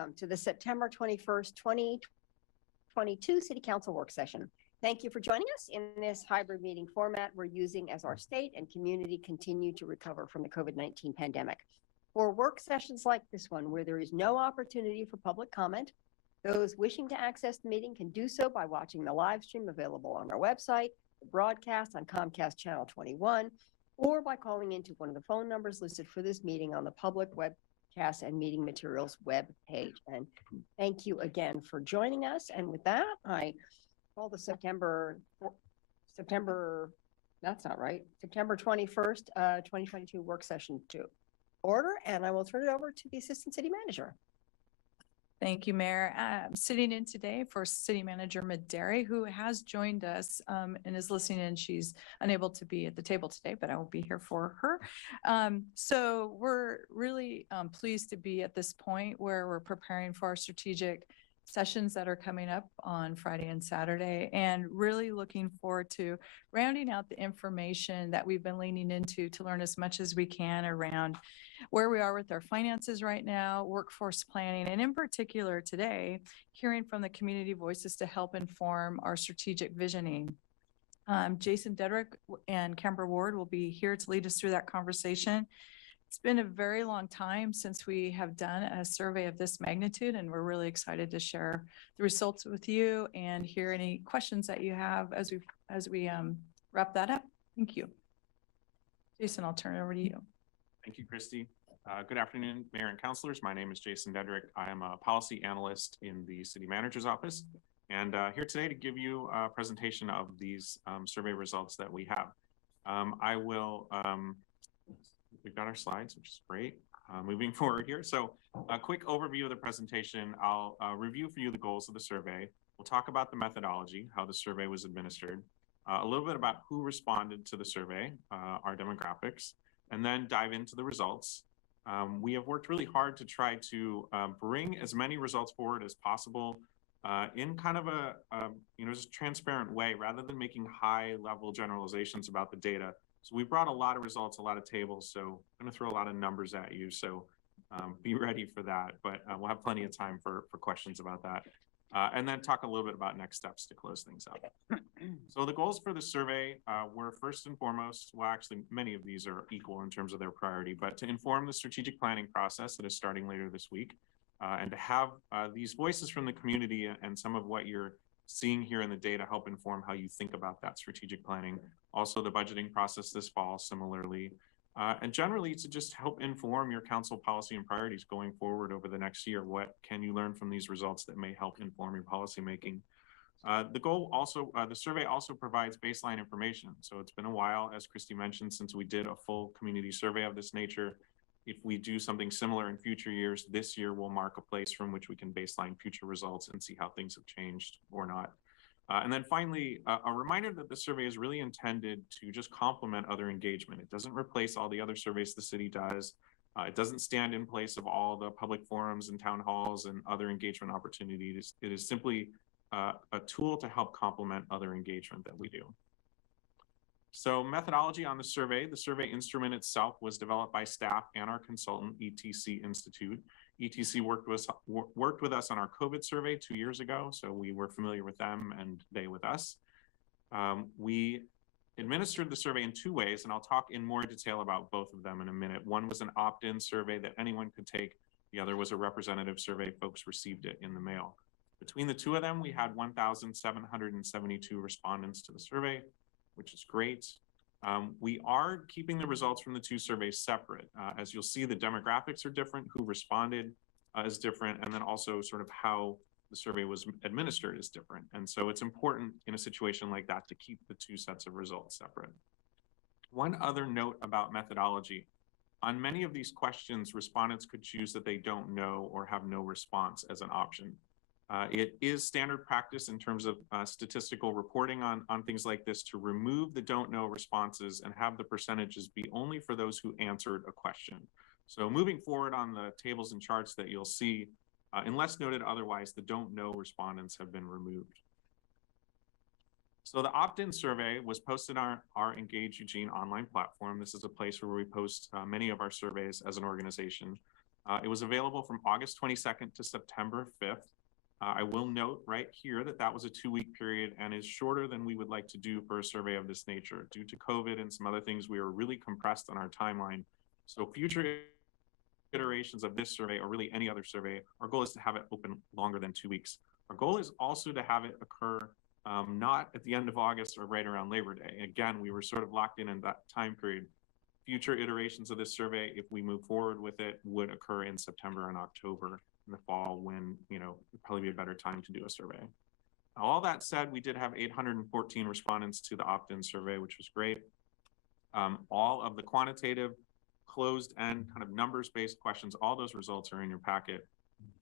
welcome to the September 21st, 2022 City Council Work Session. Thank you for joining us in this hybrid meeting format we're using as our state and community continue to recover from the COVID-19 pandemic. For work sessions like this one, where there is no opportunity for public comment, those wishing to access the meeting can do so by watching the live stream available on our website, the broadcast on Comcast Channel 21, or by calling into one of the phone numbers listed for this meeting on the public webcast and meeting materials web page. And thank you again for joining us. And with that, I call the September 21st, 2022 work session to order, and I will turn it over to the Assistant City Manager. Thank you, Mayor. I'm sitting in today for City Manager Dedrick, who has joined us and is listening in. She's unable to be at the table today, but I will be here for her. So we're really pleased to be at this point where we're preparing for our strategic sessions that are coming up on Friday and Saturday, and really looking forward to rounding out the information that we've been leaning into to learn as much as we can around where we are with our finances right now, workforce planning, and in particular today, hearing from the community voices to help inform our strategic visioning. Jason Dedrick and Kimber Ward will be here to lead us through that conversation. It's been a very long time since we have done a survey of this magnitude, and we're really excited to share the results with you and hear any questions that you have as we wrap that up. Thank you. Jason, I'll turn it over to you. Thank you, Christy. Good afternoon, Mayor and Councilors. My name is Jason Dedrick. I am a policy analyst in the City Manager's Office, and here today to give you a presentation of these survey results that we have. We've got our slides, which is great. Moving forward here. So a quick overview of the presentation. I'll review for you the goals of the survey. We'll talk about the methodology, how the survey was administered, a little bit about who responded to the survey, our demographics, and then dive into the results. We have worked really hard to try to bring as many results forward as possible in kind of a just transparent way, rather than making high-level generalizations about the data. So we brought a lot of results, a lot of tables, so I'm going to throw a lot of numbers at you, so be ready for that, but we'll have plenty of time for questions about that. And then talk a little bit about next steps to close things up. So the goals for the survey were first and foremost, well, actually many of these are equal in terms of their priority, but to inform the strategic planning process that is starting later this week, and to have these voices from the community and some of what you're seeing here in the data help inform how you think about that strategic planning. Also the budgeting process this fall similarly, and generally to just help inform your council policy and priorities going forward over the next year. What can you learn from these results that may help inform your policy making? The survey also provides baseline information. So it's been a while, as Christy mentioned, since we did a full community survey of this nature. If we do something similar in future years, this year will mark a place from which we can baseline future results and see how things have changed or not. And then finally, a reminder that the survey is really intended to just complement other engagement. It doesn't replace all the other surveys the city does. It doesn't stand in place of all the public forums and town halls and other engagement opportunities. It is simply a tool to help complement other engagement that we do. So methodology on the survey instrument itself was developed by staff and our consultant, ETC Institute. ETC worked with us on our COVID survey 2 years ago, so we were familiar with them and they with us. We administered the survey in 2 ways, and I'll talk in more detail about both of them in a minute. One was an opt-in survey that anyone could take. The other was a representative survey. Folks received it in the mail. Between the 2 of them, we had 1,772 respondents to the survey, which is great. We are keeping the results from the 2 surveys separate. As you'll see, the demographics are different, who responded is different, and then also sort of how the survey was administered is different. And so it's important in a situation like that to keep the 2 sets of results separate. One other note about methodology. On many of these questions, respondents could choose that they don't know or have no response as an option. It is standard practice in terms of statistical reporting on things like this to remove the don't know responses and have the percentages be only for those who answered a question. So moving forward on the tables and charts that you'll see, unless noted otherwise, the don't know respondents have been removed. So the opt-in survey was posted on our Engage Eugene online platform. This is a place where we post many of our surveys as an organization. It was available from August 22nd to September 5th. I will note right here that that was a 2-week period and is shorter than we would like to do for a survey of this nature. Due to COVID and some other things, we were really compressed on our timeline. So future iterations of this survey, or really any other survey, our goal is to have it open longer than 2 weeks. Our goal is also to have it occur not at the end of August or right around Labor Day. Again, we were sort of locked in that time period. Future iterations of this survey, if we move forward with it, would occur in September and October in the fall, when, it'd probably be a better time to do a survey. All that said, we did have 814 respondents to the opt-in survey, which was great. All of the quantitative, closed-end kind of numbers-based questions, all those results are in your packet.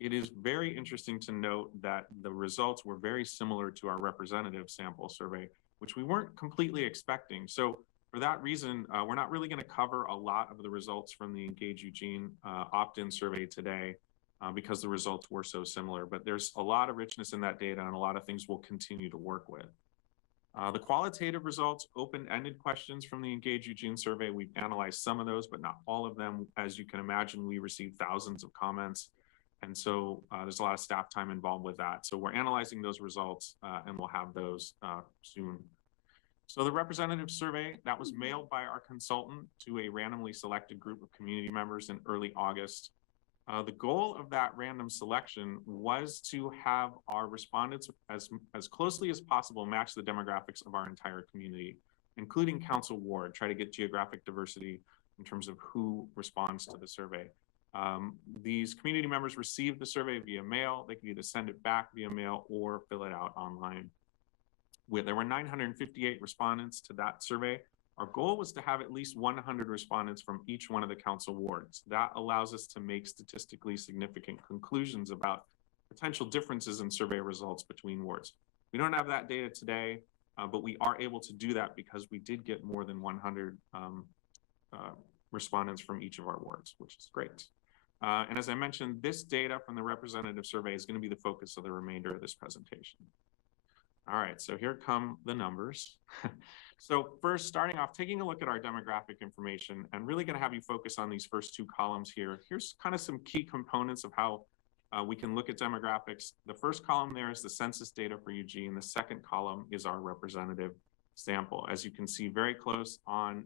It is very interesting to note that the results were very similar to our representative sample survey, which we weren't completely expecting. So for that reason, we're not really going to cover a lot of the results from the Engage Eugene opt-in survey today because the results were so similar. But there's a lot of richness in that data and a lot of things we'll continue to work with. The qualitative results, open-ended questions from the Engage Eugene survey, we've analyzed some of those, but not all of them. As you can imagine, we received thousands of comments. And so there's a lot of staff time involved with that. So we're analyzing those results and we'll have those soon. So the representative survey, that was mailed by our consultant to a randomly selected group of community members in early August. The goal of that random selection was to have our respondents as closely as possible match the demographics of our entire community, including council ward, try to get geographic diversity in terms of who responds to the survey. These community members received the survey via mail. They could either send it back via mail or fill it out online. There were 958 respondents to that survey. Our goal was to have at least 100 respondents from each one of the council wards. That allows us to make statistically significant conclusions about potential differences in survey results between wards. We don't have that data today, but we are able to do that because we did get more than 100 respondents from each of our wards, which is great. And as I mentioned, this data from the representative survey is going to be the focus of the remainder of this presentation. All right, so here come the numbers. So first, starting off, taking a look at our demographic information, and really going to have you focus on these first two columns here. Here's kind of some key components of how we can look at demographics. The first column there is the census data for Eugene. The second column is our representative sample. As you can see, very close on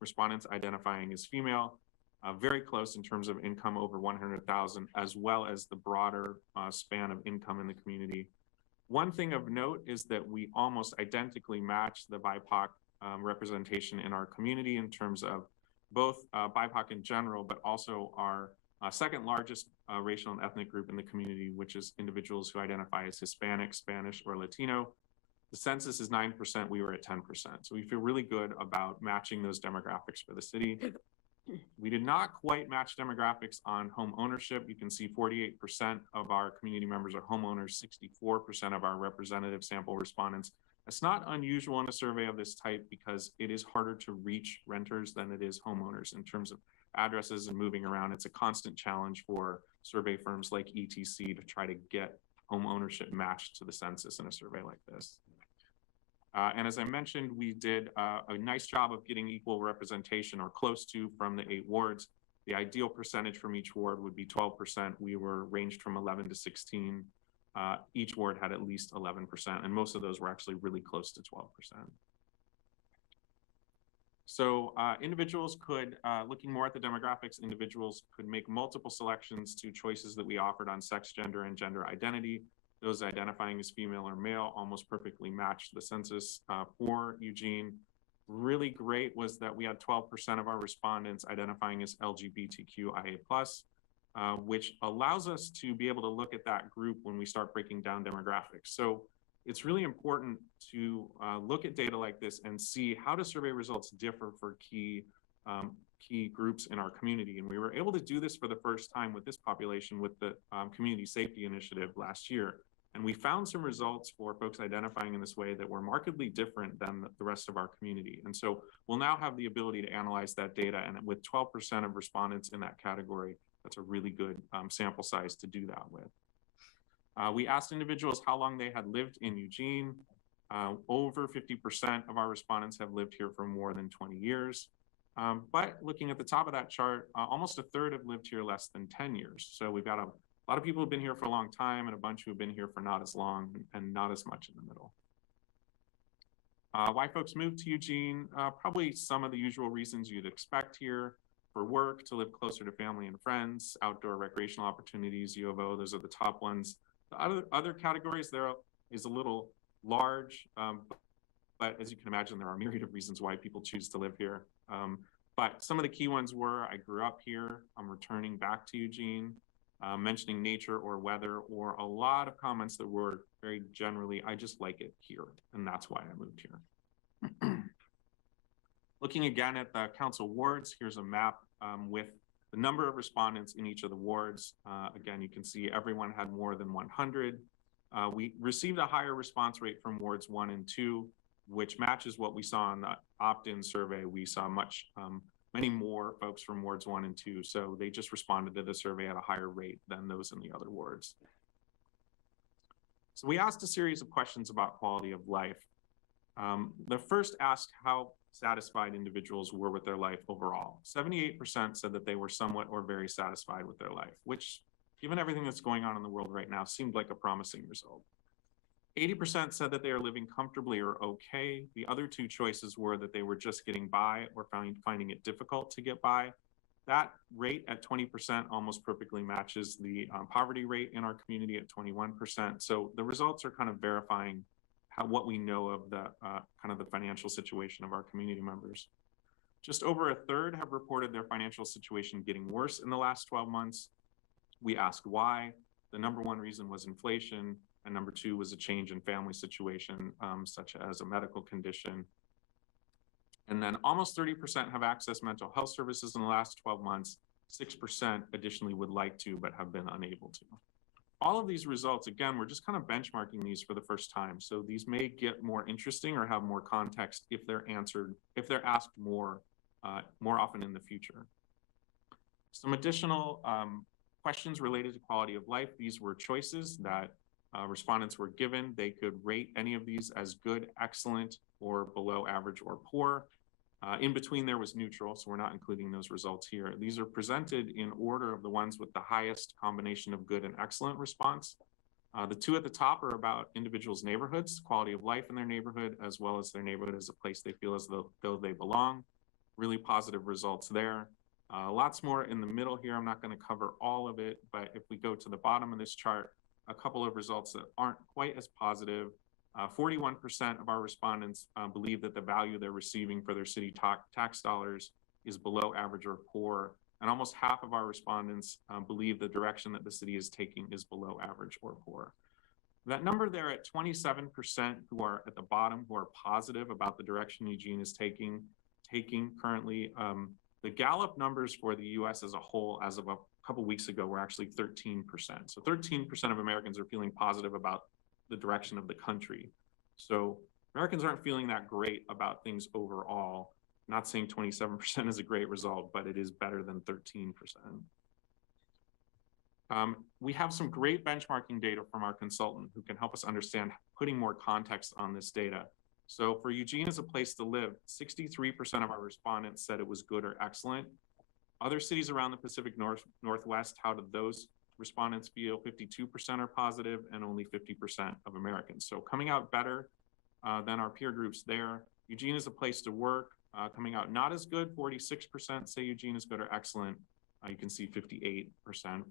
respondents identifying as female, very close in terms of income over 100,000, as well as the broader span of income in the community. One thing of note is that we almost identically match the BIPOC representation in our community in terms of both BIPOC in general, but also our second largest racial and ethnic group in the community, which is individuals who identify as Hispanic, Spanish, or Latino. The census is 9%, we were at 10%. So we feel really good about matching those demographics for the city. We did not quite match demographics on home ownership. You can see 48% of our community members are homeowners, 64% of our representative sample respondents. That's not unusual in a survey of this type because it is harder to reach renters than it is homeowners in terms of addresses and moving around. It's a constant challenge for survey firms like ETC to try to get home ownership matched to the census in a survey like this. And as I mentioned, we did a nice job of getting equal representation or close to from the 8 wards. The ideal percentage from each ward would be 12%. We were ranged from 11 to 16. Each ward had at least 11%, and most of those were actually really close to 12%. So individuals could, looking more at the demographics, individuals could make multiple selections to choices that we offered on sex, gender, and gender identity. Those identifying as female or male almost perfectly matched the census for Eugene. Really great was that we had 12% of our respondents identifying as LGBTQIA+, which allows us to be able to look at that group when we start breaking down demographics. So it's really important to look at data like this and see how do survey results differ for key groups in our community. And we were able to do this for the first time with this population with the Community Safety Initiative last year. And we found some results for folks identifying in this way that were markedly different than the rest of our community. And so we'll now have the ability to analyze that data. And with 12% of respondents in that category, that's a really good sample size to do that with. We asked individuals how long they had lived in Eugene. Over 50% of our respondents have lived here for more than 20 years. But looking at the top of that chart, almost a third have lived here less than 10 years. So we've got a lot of people who've been here for a long time and a bunch who have been here for not as long and not as much in the middle. Why folks moved to Eugene? Probably some of the usual reasons you'd expect here: for work, to live closer to family and friends, outdoor recreational opportunities, U of O, those are the top ones. The other categories there is a little large, but as you can imagine, there are a myriad of reasons why people choose to live here. But some of the key ones were: I grew up here, I'm returning back to Eugene, mentioning nature or weather, or a lot of comments that were very generally, I just like it here, and that's why I moved here. Looking again at the council wards, here's a map with the number of respondents in each of the wards. Again, you can see everyone had more than 100. We received a higher response rate from wards 1 and 2, which matches what we saw in the opt-in survey. We saw many more folks from wards 1 and 2, so they just responded to the survey at a higher rate than those in the other wards. So we asked a series of questions about quality of life. The first asked how satisfied individuals were with their life overall. 78% said that they were somewhat or very satisfied with their life, which, given everything that's going on in the world right now, seemed like a promising result. 80% said that they are living comfortably or okay. The other two choices were that they were just getting by or finding it difficult to get by. That rate at 20% almost perfectly matches the poverty rate in our community at 21%. So the results are kind of verifying what we know of the kind of the financial situation of our community members. Just over a third have reported their financial situation getting worse in the last 12 months. We asked why. The number one reason was inflation, and number two was a change in family situation, such as a medical condition. And then almost 30% have accessed mental health services in the last 12 months. 6% additionally would like to, but have been unable to. All of these results, again, we're just kind of benchmarking these for the first time. So these may get more interesting or have more context if they're asked more often in the future. Some additional questions related to quality of life. These were choices that respondents were given. They could rate any of these as good, excellent, or below average or poor. In between there was neutral, so we're not including those results here. These are presented in order of the ones with the highest combination of good and excellent response. The two at the top are about individuals' neighborhoods, quality of life in their neighborhood, as well as their neighborhood as a place they feel as though they belong. Really positive results there. Lots more in the middle here. I'm not going to cover all of it, but if we go to the bottom of this chart, a couple of results that aren't quite as positive. 41% of our respondents believe that the value they're receiving for their city tax dollars is below average or poor. And almost half of our respondents believe the direction that the city is taking is below average or poor. That number there at 27% who are at the bottom, who are positive about the direction Eugene is taking currently. The Gallup numbers for the US as a whole, as of a couple weeks ago, were actually 13%. So 13% of Americans are feeling positive about the direction of the country. So Americans aren't feeling that great about things overall. Not saying 27% is a great result, but it is better than 13%. We have some great benchmarking data from our consultant who can help us understand putting more context on this data. So for Eugene as a place to live, 63% of our respondents said it was good or excellent. Other cities around the Pacific Northwest, how did those respondents feel? 52% are positive and only 50% of Americans. So coming out better than our peer groups there. Eugene is a place to work, coming out not as good. 46% say Eugene is good or excellent. You can see 58%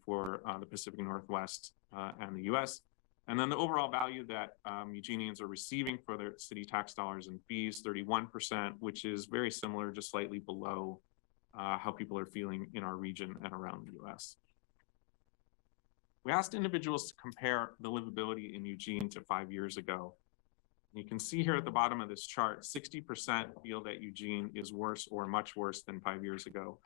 for the Pacific Northwest and the US. And then the overall value that Eugenians are receiving for their city tax dollars and fees, 31%, which is very similar, just slightly below how people are feeling in our region and around the US. We asked individuals to compare the livability in Eugene to 5 years ago. You can see here at the bottom of this chart, 60% feel that Eugene is worse or much worse than 5 years ago.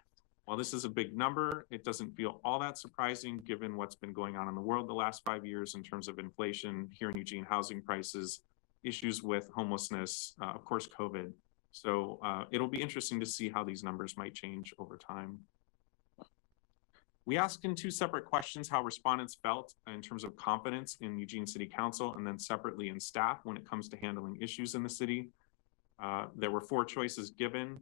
While this is a big number, it doesn't feel all that surprising given what's been going on in the world the last 5 years in terms of inflation, here in Eugene, housing prices, issues with homelessness, of course, COVID. So it'll be interesting to see how these numbers might change over time. We asked in two separate questions how respondents felt in terms of confidence in Eugene City Council, and then separately in staff when it comes to handling issues in the city. There were 4 choices given.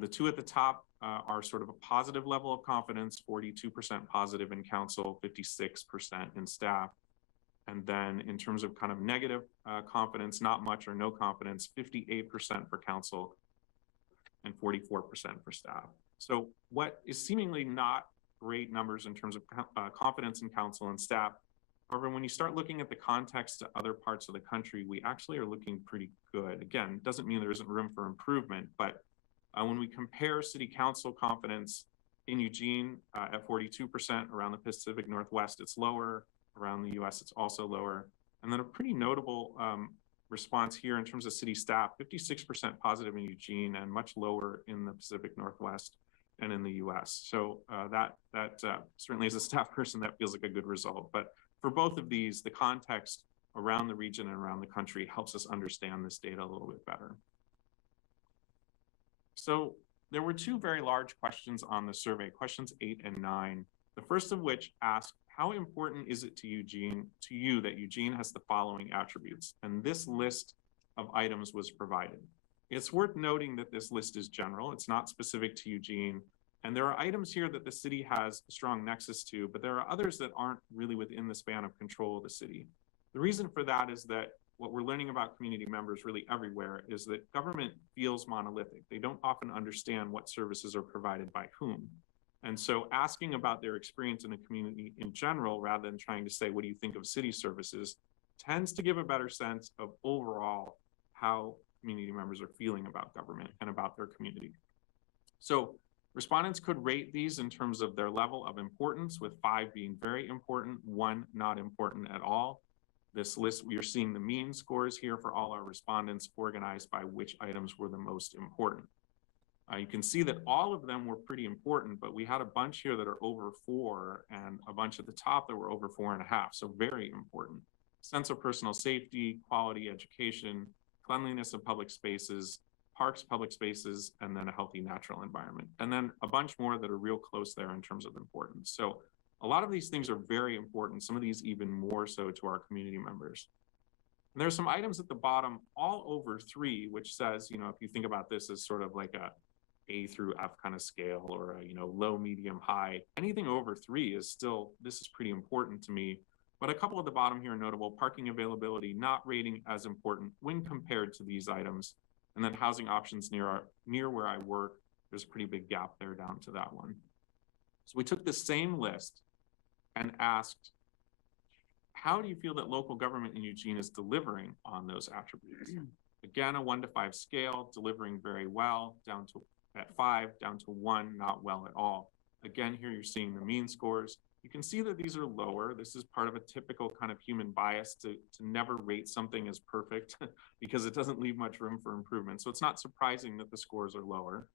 The two at the top are sort of a positive level of confidence, 42% positive in council, 56% in staff. And then in terms of kind of negative confidence, not much or no confidence, 58% for council and 44% for staff. So what is seemingly not great numbers in terms of confidence in council and staff. However, when you start looking at the context to other parts of the country, we actually are looking pretty good. Again, doesn't mean there isn't room for improvement, but when we compare city council confidence in Eugene at 42%, around the Pacific Northwest, it's lower. Around the US, it's also lower. And then a pretty notable response here in terms of city staff, 56% positive in Eugene and much lower in the Pacific Northwest and in the US. So that certainly as a staff person, that feels like a good result. But for both of these, the context around the region and around the country helps us understand this data a little bit better. So there were two very large questions on the survey, questions 8 and 9. The first of which asked, how important is it to you that Eugene has the following attributes? And this list of items was provided. It's worth noting that this list is general. It's not specific to Eugene. And there are items here that the city has a strong nexus to, but there are others that aren't really within the span of control of the city. The reason for that is that what we're learning about community members really everywhere is that government feels monolithic. They don't often understand what services are provided by whom. And so asking about their experience in a community in general, rather than trying to say, what do you think of city services, tends to give a better sense of overall how community members are feeling about government and about their community. So respondents could rate these in terms of their level of importance, with 5 being very important, 1 not important at all. This list, we are seeing the mean scores here for all our respondents organized by which items were the most important. You can see that all of them were pretty important, but we had a bunch here that are over 4 and a bunch at the top that were over 4.5, so very important. Sense of personal safety, quality education, cleanliness of public spaces, parks, public spaces, and then a healthy natural environment. And then a bunch more that are real close there in terms of importance. So a lot of these things are very important, some of these even more so to our community members. And there's some items at the bottom, all over 3, which says, you know, if you think about this as sort of like A through F kind of scale, or a, you know, low, medium, high, anything over 3 is still, this is pretty important to me. But a couple at the bottom here are notable: parking availability, not rating as important when compared to these items. And then housing options near where I work, there's a pretty big gap there down to that one. So we took the same list and asked, how do you feel that local government in Eugene is delivering on those attributes? Again, a 1 to 5 scale, delivering very well, down to at 5, down to 1, not well at all. Again, here you're seeing the mean scores. You can see that these are lower. This is part of a typical kind of human bias to never rate something as perfect because it doesn't leave much room for improvement. So it's not surprising that the scores are lower.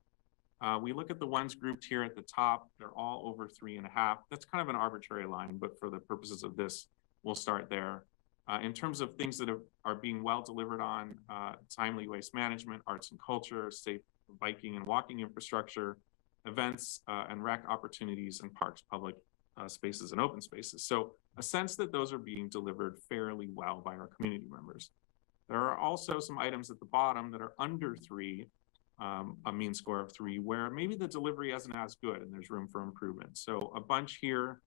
We look at the ones grouped here at the top. They're all over 3.5. That's kind of an arbitrary line, but for the purposes of this, we'll start there. In terms of things that are being well delivered on, timely waste management, arts and culture, safe biking and walking infrastructure, events and rec opportunities, and parks, public spaces and open spaces. So a sense that those are being delivered fairly well by our community members. There are also some items at the bottom that are under 3, a mean score of 3, where maybe the delivery isn't as good and there's room for improvement. So a bunch here,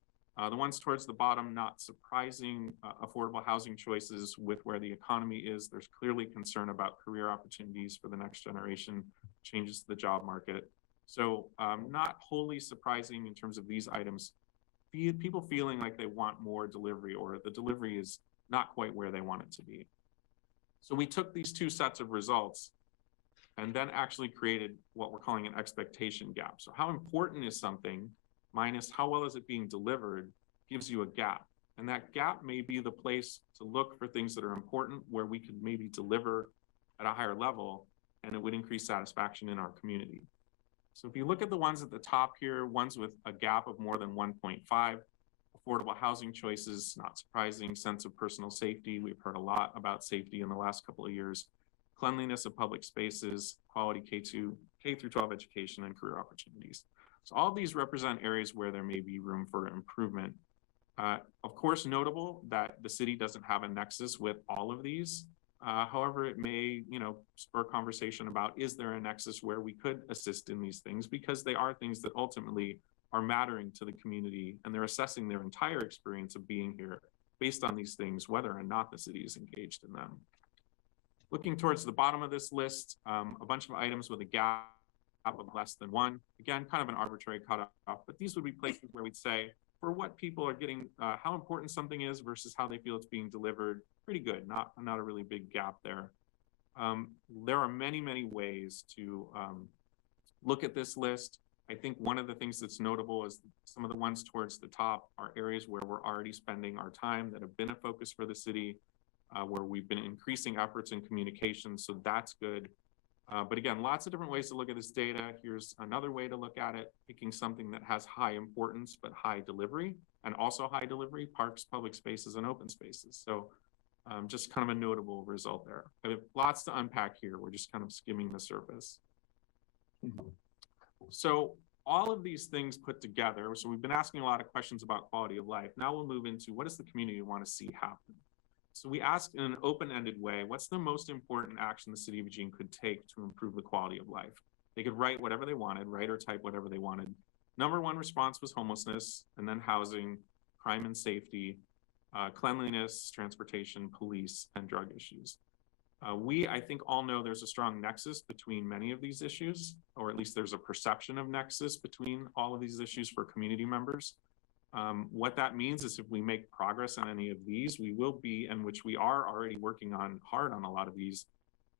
the ones towards the bottom, not surprising, affordable housing choices with where the economy is. There's clearly concern about career opportunities for the next generation, changes to the job market. So not wholly surprising in terms of these items. People feeling like they want more delivery, or the delivery is not quite where they want it to be. So we took these 2 sets of results and then actually created what we're calling an expectation gap. So how important is something minus how well is it being delivered gives you a gap. And that gap may be the place to look for things that are important, where we could maybe deliver at a higher level and it would increase satisfaction in our community. So if you look at the ones at the top here, ones with a gap of more than 1.5, affordable housing choices, not surprising, sense of personal safety. We've heard a lot about safety in the last couple of years. Cleanliness of public spaces, quality K through 12 education, and career opportunities. So all of these represent areas where there may be room for improvement. Of course, notable that the city doesn't have a nexus with all of these. However, it may, spur conversation about, is there a nexus where we could assist in these things? Because they are things that ultimately are mattering to the community, and they're assessing their entire experience of being here based on these things, whether or not the city is engaged in them. Looking towards the bottom of this list, a bunch of items with a gap of less than one. Again, kind of an arbitrary cutoff, but these would be places where we'd say, for what people are getting, how important something is versus how they feel it's being delivered, pretty good, not a really big gap there. There are many, many ways to look at this list. I think one of the things that's notable is some of the ones towards the top are areas where we're already spending our time that have been a focus for the city, where we've been increasing efforts in communication, so that's good. But again, lots of different ways to look at this data. Here's another way to look at it, picking something that has high importance but high delivery, and also high delivery, parks, public spaces, and open spaces. So just kind of a notable result there. I have lots to unpack here. We're just kind of skimming the surface. So all of these things put together, so we've been asking a lot of questions about quality of life. Now we'll move into what does the community want to see happen? So we asked in an open-ended way, what's the most important action the city of Eugene could take to improve the quality of life? They could write whatever they wanted, write or type whatever they wanted. Number one response was homelessness, and then housing, crime and safety, cleanliness, transportation, police, and drug issues. I think, all know there's a strong nexus between many of these issues, or at least there's a perception of nexus between all of these issues for community members. What that means is if we make progress on any of these, we will be, and which we are already working on hard on a lot of these.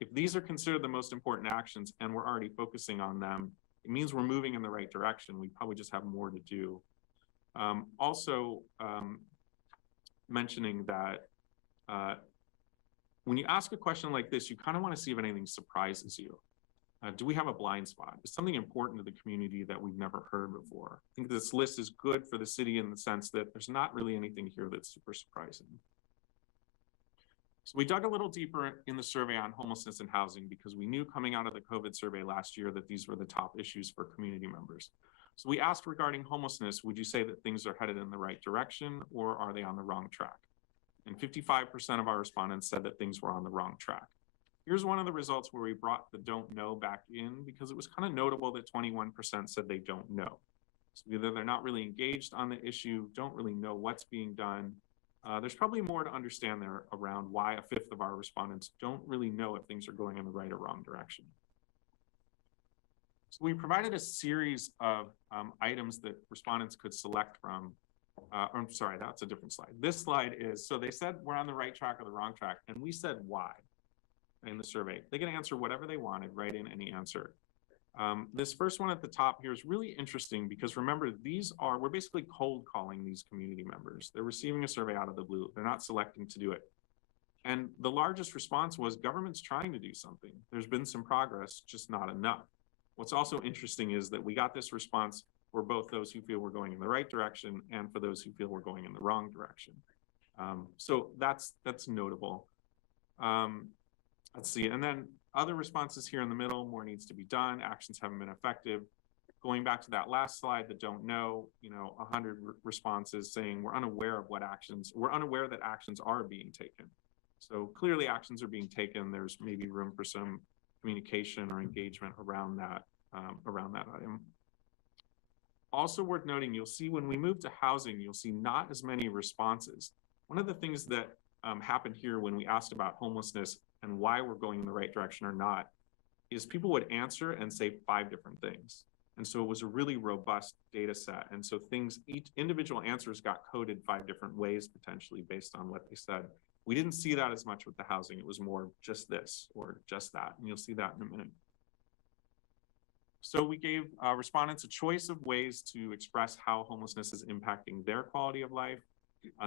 If these are considered the most important actions and we're already focusing on them, it means we're moving in the right direction. We probably just have more to do. Also, mentioning that when you ask a question like this, you kind of want to see if anything surprises you. Do we have a blind spot? Is something important to the community that we've never heard before? I think this list is good for the city in the sense that there's not really anything here that's super surprising. So we dug a little deeper in the survey on homelessness and housing because we knew coming out of the COVID survey last year that these were the top issues for community members. So we asked regarding homelessness, would you say that things are headed in the right direction or are they on the wrong track? And 55% of our respondents said that things were on the wrong track. Here's one of the results where we brought the don't know back in because it was kind of notable that 21% said they don't know. So either they're not really engaged on the issue, don't really know what's being done. There's probably more to understand there around why a fifth of our respondents don't really know if things are going in the right or wrong direction. So we provided a series of items that respondents could select from. I'm sorry, that's a different slide. This slide is, so they said we're on the right track or the wrong track, and we said why in the survey. They can answer whatever they wanted, write in any answer. This first one at the top here is really interesting because remember, we're basically cold calling these community members. They're receiving a survey out of the blue. They're not selecting to do it. And the largest response was government's trying to do something. There's been some progress, just not enough. What's also interesting is that we got this response for both those who feel we're going in the right direction and for those who feel we're going in the wrong direction. So that's notable. Let's see, and then other responses here in the middle, more needs to be done, actions haven't been effective. Going back to that last slide, that don't know, 100 responses saying we're unaware that actions are being taken. So clearly actions are being taken. There's maybe room for some communication or engagement around that item. Also worth noting, you'll see when we move to housing, you'll see not as many responses. One of the things that happened here when we asked about homelessness and why we're going in the right direction or not, is people would answer and say 5 different things. And so it was a really robust data set. And so each individual answers got coded 5 different ways, potentially based on what they said. We didn't see that as much with the housing. It was more just this or just that. And you'll see that in a minute. So we gave respondents a choice of ways to express how homelessness is impacting their quality of life.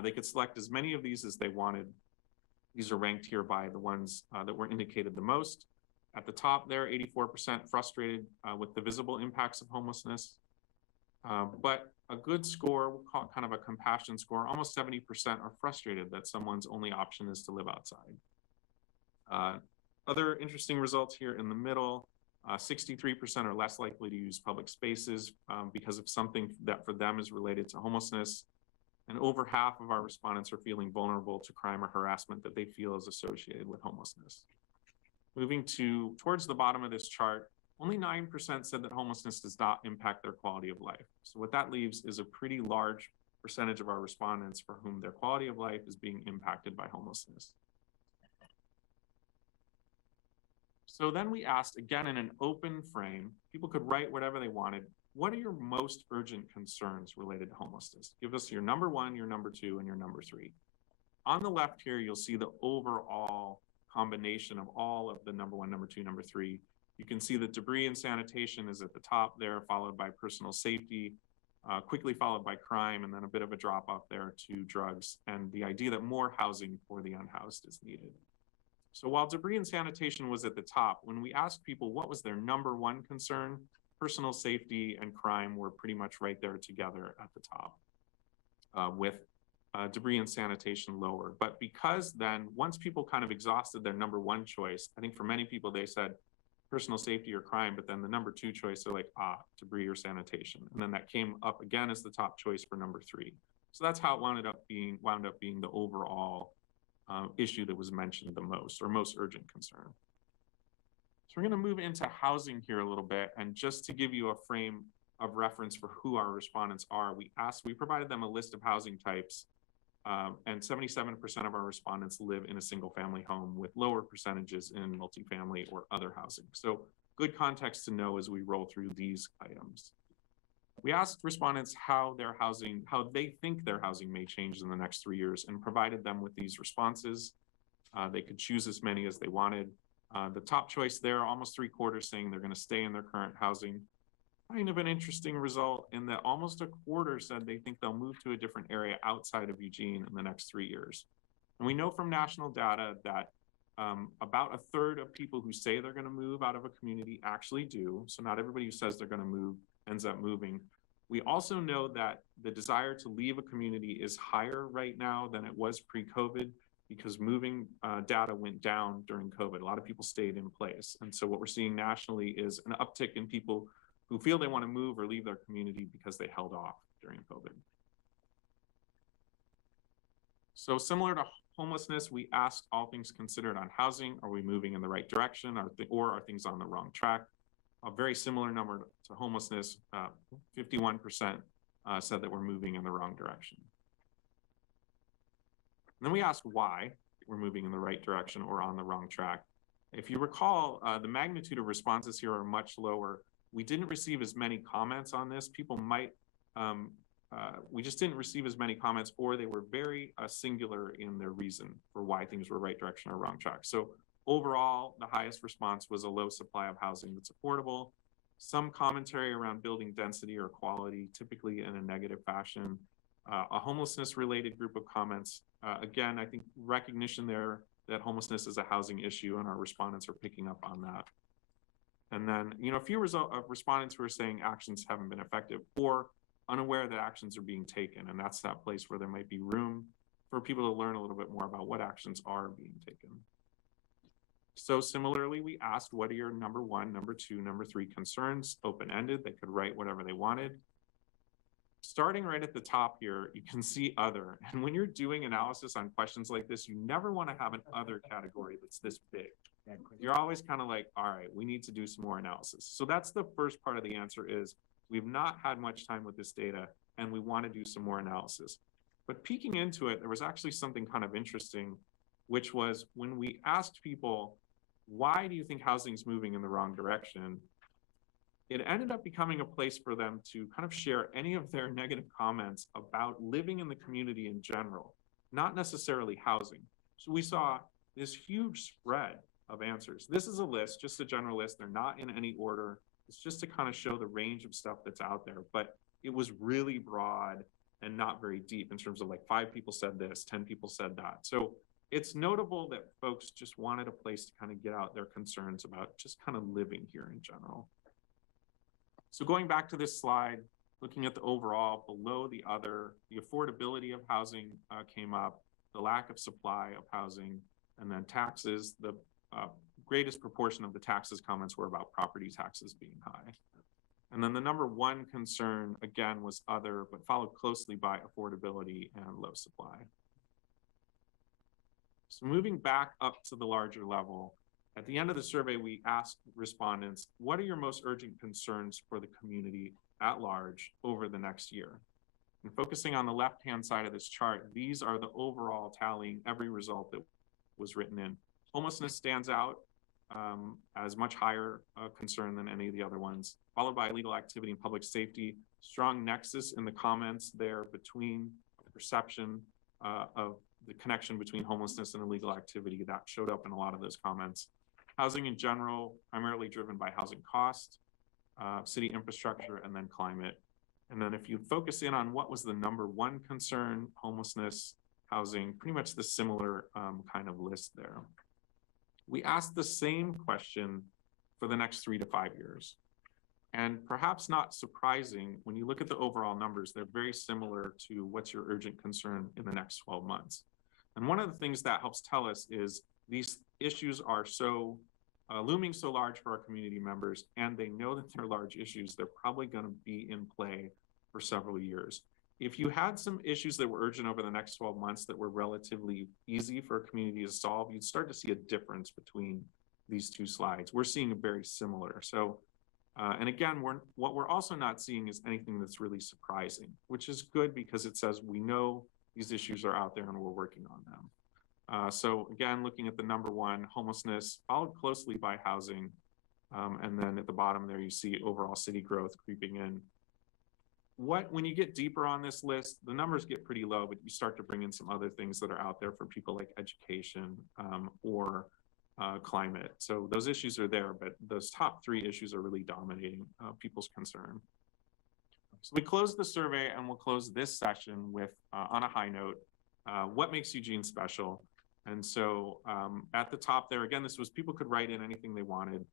They could select as many of these as they wanted. These are ranked here by the ones that were indicated the most. At the top there, 84% frustrated with the visible impacts of homelessness. But a good score, we'll call it kind of a compassion score, almost 70% are frustrated that someone's only option is to live outside. Other interesting results here in the middle, 63% are less likely to use public spaces because of something that for them is related to homelessness. And over half of our respondents are feeling vulnerable to crime or harassment that they feel is associated with homelessness. Moving towards the bottom of this chart, only 9% said that homelessness does not impact their quality of life. So what that leaves is a pretty large percentage of our respondents for whom their quality of life is being impacted by homelessness. So then we asked, again in an open frame, people could write whatever they wanted. What are your most urgent concerns related to homelessness? Give us your number one, your number two, and your number three. On the left here, you'll see the overall combination of all of the number one, number two, number three. You can see that debris and sanitation is at the top there, followed by personal safety, quickly followed by crime, and then a bit of a drop off there to drugs, and the idea that more housing for the unhoused is needed. So while debris and sanitation was at the top, when we asked people what was their number one concern, personal safety and crime were pretty much right there together at the top, with debris and sanitation lower. But because then, once people kind of exhausted their number one choice, I think for many people they said personal safety or crime, but then the number two choice, they're like, debris or sanitation. And then that came up again as the top choice for number three. So that's how it wound up being the overall issue that was mentioned the most, or most urgent concern. So we're going to move into housing here a little bit, and just to give you a frame of reference for who our respondents are, we provided them a list of housing types, and 77% of our respondents live in a single family home, with lower percentages in multifamily or other housing. So good context to know as we roll through these items. We asked respondents how they think their housing may change in the next 3 years, and provided them with these responses. They could choose as many as they wanted. The top choice there, almost 3/4 saying they're going to stay in their current housing. Kind of an interesting result in that almost 1/4 said they think they'll move to a different area outside of Eugene in the next 3 years. And we know from national data that about 1/3 of people who say they're going to move out of a community actually do. So not everybody who says they're going to move ends up moving. We also know that the desire to leave a community is higher right now than it was pre-COVID, because moving data went down during COVID. A lot of people stayed in place. And so what we're seeing nationally is an uptick in people who feel they want to move or leave their community because they held off during COVID. So similar to homelessness, we asked, all things considered on housing, are we moving in the right direction, or are things on the wrong track? A very similar number to homelessness, 51% said that we're moving in the wrong direction. And then we asked why we're moving in the right direction or on the wrong track. If you recall, the magnitude of responses here are much lower. We didn't receive as many comments on this. People might, we just didn't receive as many comments, or they were very singular in their reason for why things were right direction or wrong track. So overall, the highest response was a low supply of housing that's affordable. Some commentary around building density or quality, typically in a negative fashion. A homelessness related group of comments. Again, I think recognition there that homelessness is a housing issue, and our respondents are picking up on that. And then, a few respondents who are saying actions haven't been effective, or unaware that actions are being taken. And that's that place where there might be room for people to learn a little bit more about what actions are being taken. So similarly, we asked, what are your number one, number two, number three concerns? Open-ended, they could write whatever they wanted. Starting right at the top here, you can see other. And when you're doing analysis on questions like this, you never want to have an other category that's this big. You're always kind of like, all right, we need to do some more analysis. So that's the first part of the answer is, we've not had much time with this data, and we want to do some more analysis. But peeking into it, there was actually something kind of interesting, which was when we asked people, why do you think housing's moving in the wrong direction? It ended up becoming a place for them to kind of share any of their negative comments about living in the community in general, not necessarily housing. So we saw this huge spread of answers. This is a list, just a general list. They're not in any order. It's just to kind of show the range of stuff that's out there, but it was really broad and not very deep in terms of like 5 people said this, 10 people said that. So it's notable that folks just wanted a place to kind of get out their concerns about just kind of living here in general. So going back to this slide, looking at the overall, below the other, the affordability of housing came up, the lack of supply of housing, and then taxes. The greatest proportion of the taxes comments were about property taxes being high. And then the number one concern, again, was other, but followed closely by affordability and low supply. So moving back up to the larger level, at the end of the survey, we asked respondents, what are your most urgent concerns for the community at large over the next year? And focusing on the left-hand side of this chart, these are the overall tallying every result that was written in. Homelessness stands out as much higher concern than any of the other ones, followed by illegal activity and public safety. Strong nexus in the comments there between the perception of the connection between homelessness and illegal activity that showed up in a lot of those comments. Housing in general, primarily driven by housing cost, city infrastructure, and then climate. And then if you focus in on what was the number one concern, homelessness, housing, pretty much the similar kind of list there. We asked the same question for the next 3 to 5 years. And perhaps not surprising, when you look at the overall numbers, they're very similar to what's your urgent concern in the next 12 months. And one of the things that helps tell us is these issues are so looming so large for our community members, and they know that they're large issues. They're probably going to be in play for several years. If you had some issues that were urgent over the next 12 months that were relatively easy for a community to solve, you'd start to see a difference between these two slides. We're seeing very similar. So, and again, what we're also not seeing is anything that's really surprising, which is good because it says we know these issues are out there and we're working on them. So again, looking at the number one, homelessness, followed closely by housing. And then at the bottom there, you see overall city growth creeping in. When you get deeper on this list, the numbers get pretty low, but you start to bring in some other things that are out there for people like education or climate. So those issues are there, but those top three issues are really dominating people's concern. So we close the survey and we'll close this session with, on a high note, what makes Eugene special? And so at the top there, again, this was people could write in anything they wanted.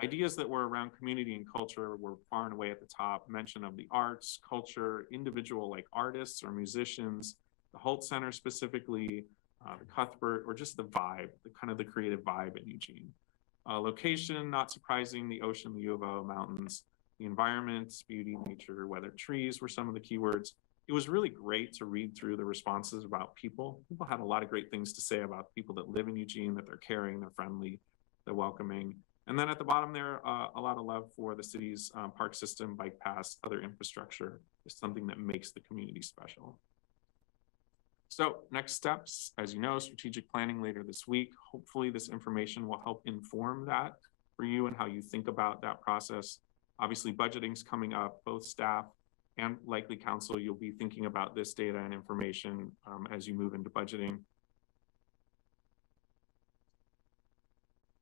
Ideas that were around community and culture were far and away at the top. Mention of the arts, culture, individual like artists or musicians, the Holt Center specifically, the Cuthbert, or just the vibe, the kind of the creative vibe in Eugene. Location, not surprising, the ocean, the U of O, mountains, the environment, beauty, nature, weather, trees were some of the keywords. It was really great to read through the responses about people. People had a lot of great things to say about people that live in Eugene, that they're caring, they're friendly, they're welcoming. And then at the bottom there, a lot of love for the city's park system, bike paths, other infrastructure is something that makes the community special. So next steps, as you know, strategic planning later this week. Hopefully this information will help inform that for you and how you think about that process. Obviously budgeting's coming up, both staff and likely council, you'll be thinking about this data and information as you move into budgeting.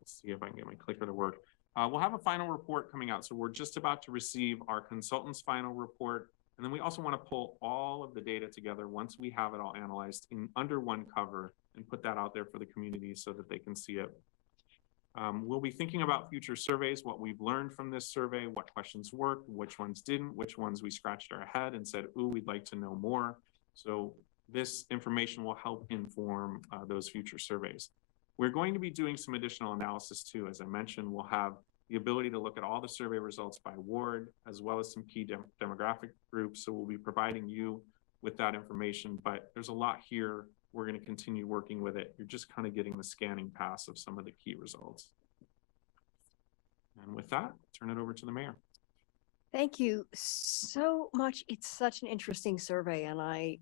Let's see if I can get my clicker to work. We'll have a final report coming out. So we're just about to receive our consultant's final report. And then we also want to pull all of the data together once we have it all analyzed in under one cover and put that out there for the community so that they can see it. We'll be thinking about future surveys, what we've learned from this survey, what questions worked, which ones didn't, which ones we scratched our head and said, ooh, we'd like to know more. So this information will help inform those future surveys. We're going to be doing some additional analysis too. As I mentioned, we'll have the ability to look at all the survey results by ward, as well as some key demographic groups. So we'll be providing you with that information, but there's a lot here. We're going to continue working with it. You're just kind of getting the scanning pass of some of the key results. And with that, turn it over to the mayor. Thank you so much. It's such an interesting survey, and I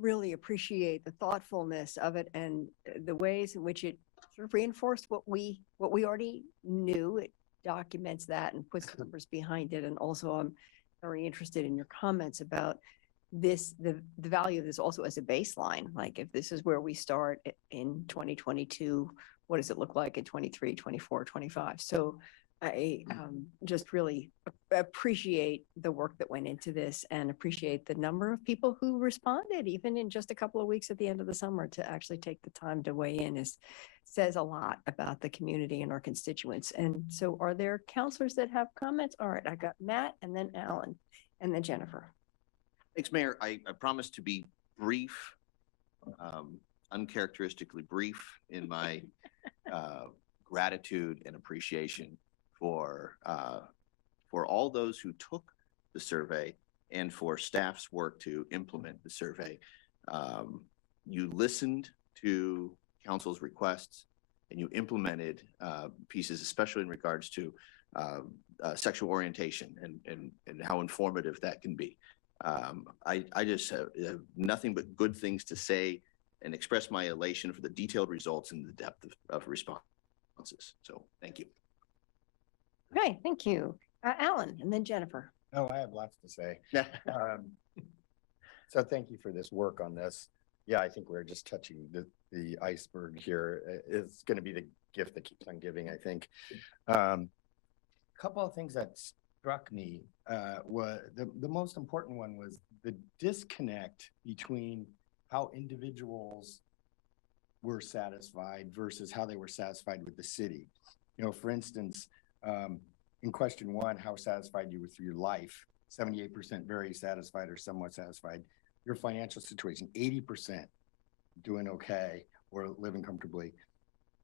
really appreciate the thoughtfulness of it and the ways in which it sort of reinforced what we already knew. It documents that and puts numbers behind it. And also I'm very interested in your comments about this, the value of this also as a baseline. Like if this is where we start in 2022, what does it look like in 23, 24, 25? So I just really appreciate the work that went into this and appreciate the number of people who responded, even in just a couple of weeks at the end of the summer, to actually take the time to weigh in says a lot about the community and our constituents. And so are there counselors that have comments? All right, I got Matt and then Alan and then Jennifer. Thanks, Mayor. I promise to be brief, uncharacteristically brief in my gratitude and appreciation for for all those who took the survey and for staff's work to implement the survey. You listened to council's requests and you implemented pieces, especially in regards to sexual orientation and how informative that can be. I just have nothing but good things to say and express my elation for the detailed results and the depth of responses. So thank you. Okay, thank you. Alan, and then Jennifer. Oh, I have lots to say. Yeah. So thank you for this work on this. Yeah, I think we're just touching the iceberg here. It's going to be the gift that keeps on giving, I think. Couple of things that struck me was the most important one was the disconnect between how individuals were satisfied versus how they were satisfied with the city. You know, for instance, in question one, how satisfied you with your life, 78% very satisfied or somewhat satisfied. Your financial situation, 80% doing okay or living comfortably.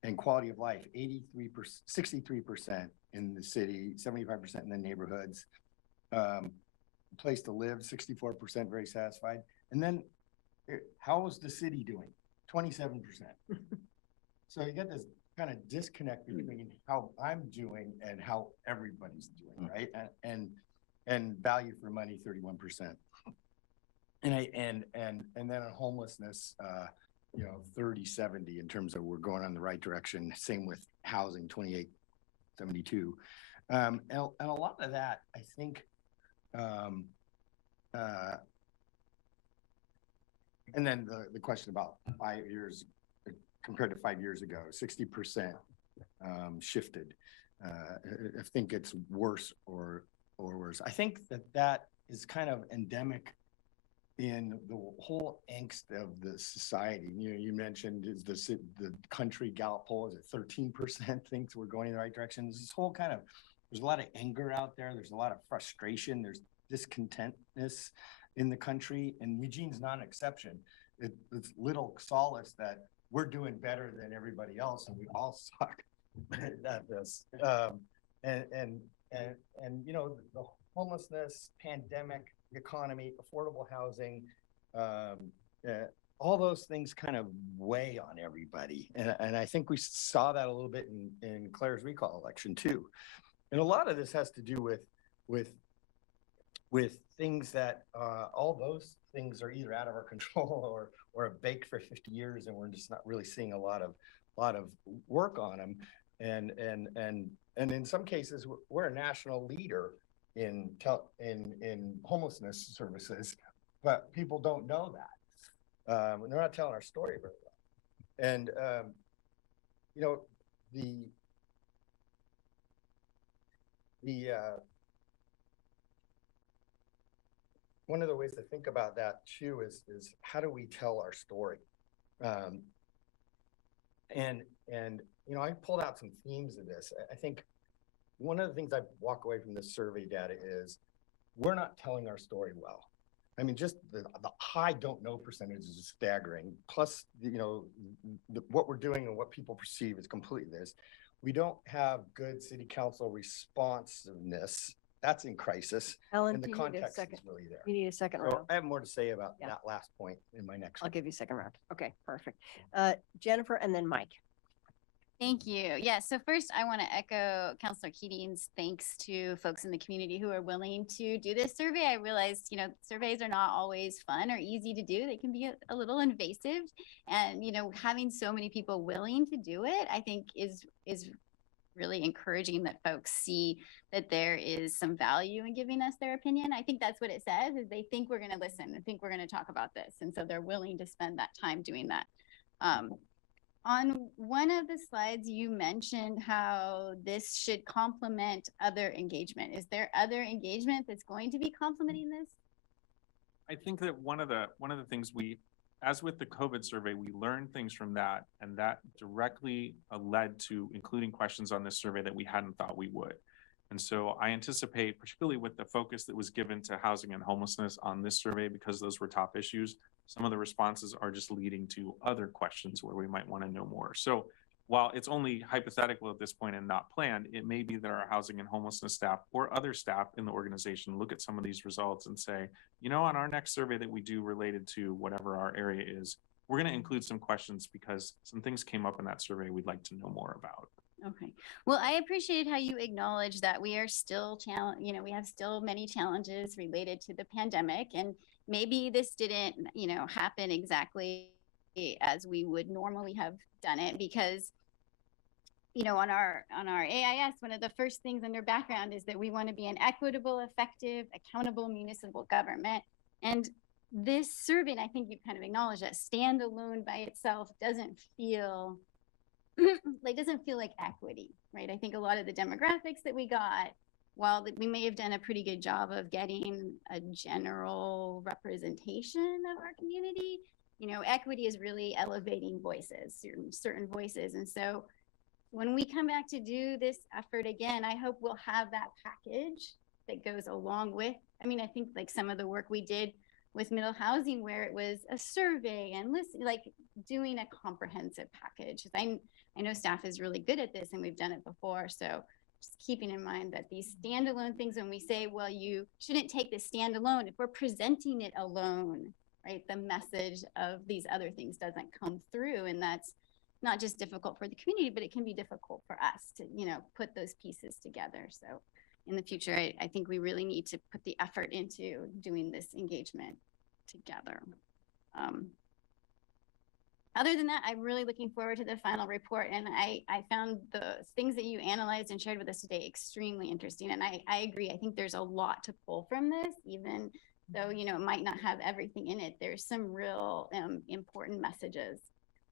And quality of life, 63% in the city, 75% in the neighborhoods. Place to live, 64% very satisfied. And then how is the city doing? 27%. So you get this kind of disconnect between how I'm doing and how everybody's doing, right? And value for money, 31%. And then on homelessness, you know, 30-70 in terms of we're going on the right direction. Same with housing, 28-72. And a lot of that, I think, and then the question about 5 years compared to 5 years ago, 60% shifted. I think it's worse or worse. I think that is kind of endemic in the whole angst of the society. You know, you mentioned is the country Gallup poll, is it 13% thinks we're going in the right direction? There's this whole kind of, there's a lot of anger out there. There's a lot of frustration. There's discontentness in the country, and Eugene's not an exception. It's little solace that we're doing better than everybody else, and we all suck at this. And you know, the homelessness, pandemic, economy, affordable housing, all those things kind of weigh on everybody. And I think we saw that a little bit in Claire's recall election too. And a lot of this has to do with things that all those things are either out of our control or have baked for 50 years, and we're just not really seeing a lot of work on them. And in some cases, we're a national leader in homelessness services, but people don't know that. They're not telling our story very well. And you know, one of the ways to think about that too is how do we tell our story? And you know, I pulled out some themes of this. I think one of the things I walk away from this survey data is we're not telling our story well. I mean, just the high don't know percentage is staggering. Plus, you know, what we're doing and what people perceive is completely this. We don't have good city council responsiveness. That's in crisis. Ellen, and the do you need a context second? is really there. You need a second So round. I have more to say about Yeah. that last point in my next I'll one. give you a second round. Okay, perfect. Jennifer and then Mike. Thank you. Yeah, so first I want to echo Councilor Keating's thanks to folks in the community who are willing to do this survey. I realized, you know, surveys are not always fun or easy to do. They can be a little invasive, and, you know, having so many people willing to do it, I think is really encouraging that folks see that there is some value in giving us their opinion. I think that's what it says, is they think we're going to listen. They think we're going to talk about this. And so they're willing to spend that time doing that. On one of the slides, you mentioned how this should complement other engagement. Is there other engagement that's going to be complementing this? I think that one of the things as with the COVID survey, we learned things from that, and that directly led to including questions on this survey that we hadn't thought we would. And so I anticipate, particularly with the focus that was given to housing and homelessness on this survey, because those were top issues, some of the responses are just leading to other questions where we might want to know more. So while it's only hypothetical at this point and not planned, it may be that our housing and homelessness staff or other staff in the organization look at some of these results and say, you know, on our next survey that we do related to whatever our area is, we're going to include some questions because some things came up in that survey we'd like to know more about. Okay. Well, I appreciate how you acknowledge that we are still we have still many challenges related to the pandemic, and maybe this didn't, happen exactly as we would normally have done it because on our AIS, one of the first things under background is that we want to be an equitable, effective, accountable municipal government. And this survey, and I think you've kind of acknowledged that standalone by itself doesn't feel like equity, right? I think a lot of the demographics that we got, while we may have done a pretty good job of getting a general representation of our community, equity is really elevating voices, certain voices. And so when we come back to do this effort again, I hope we'll have that package that goes along with, I think like some of the work we did with middle housing, where it was a survey and doing a comprehensive package. I know staff is really good at this and we've done it before. So just keeping in mind that these standalone things, when we say, well, you shouldn't take this standalone, if we're presenting it alone, right, the message of these other things doesn't come through. And that's not just difficult for the community, but it can be difficult for us to, put those pieces together. So in the future, I think we really need to put the effort into doing this engagement together. Other than that, I'm really looking forward to the final report. And I found the things that you analyzed and shared with us today extremely interesting. And I agree. I think there's a lot to pull from this, even though, it might not have everything in it. There's some real important messages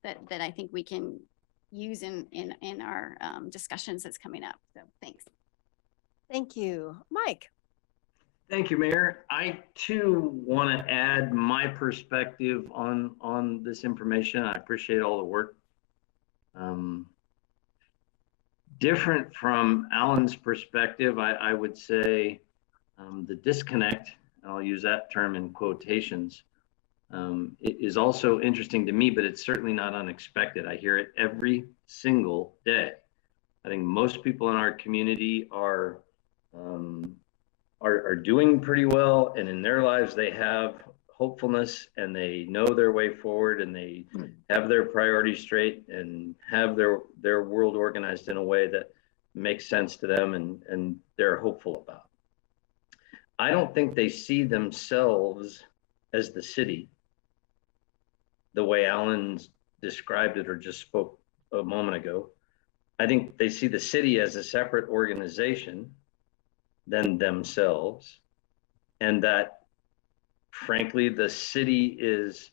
that I think we can use in our discussions that's coming up. So thanks. Thank you. Mike. Thank you, Mayor. I too want to add my perspective on this information. I appreciate all the work. Different from Alan's perspective, I would say the disconnect, I'll use that term in quotations, it is also interesting to me, but it's certainly not unexpected. I hear it every single day. I think most people in our community are doing pretty well, and in their lives they have hopefulness and they know their way forward and they have their priorities straight and have their world organized in a way that makes sense to them and they're hopeful about. I don't think they see themselves as the city the way Alan described it or just spoke a moment ago. I think they see the city as a separate organization than themselves, and that frankly the city is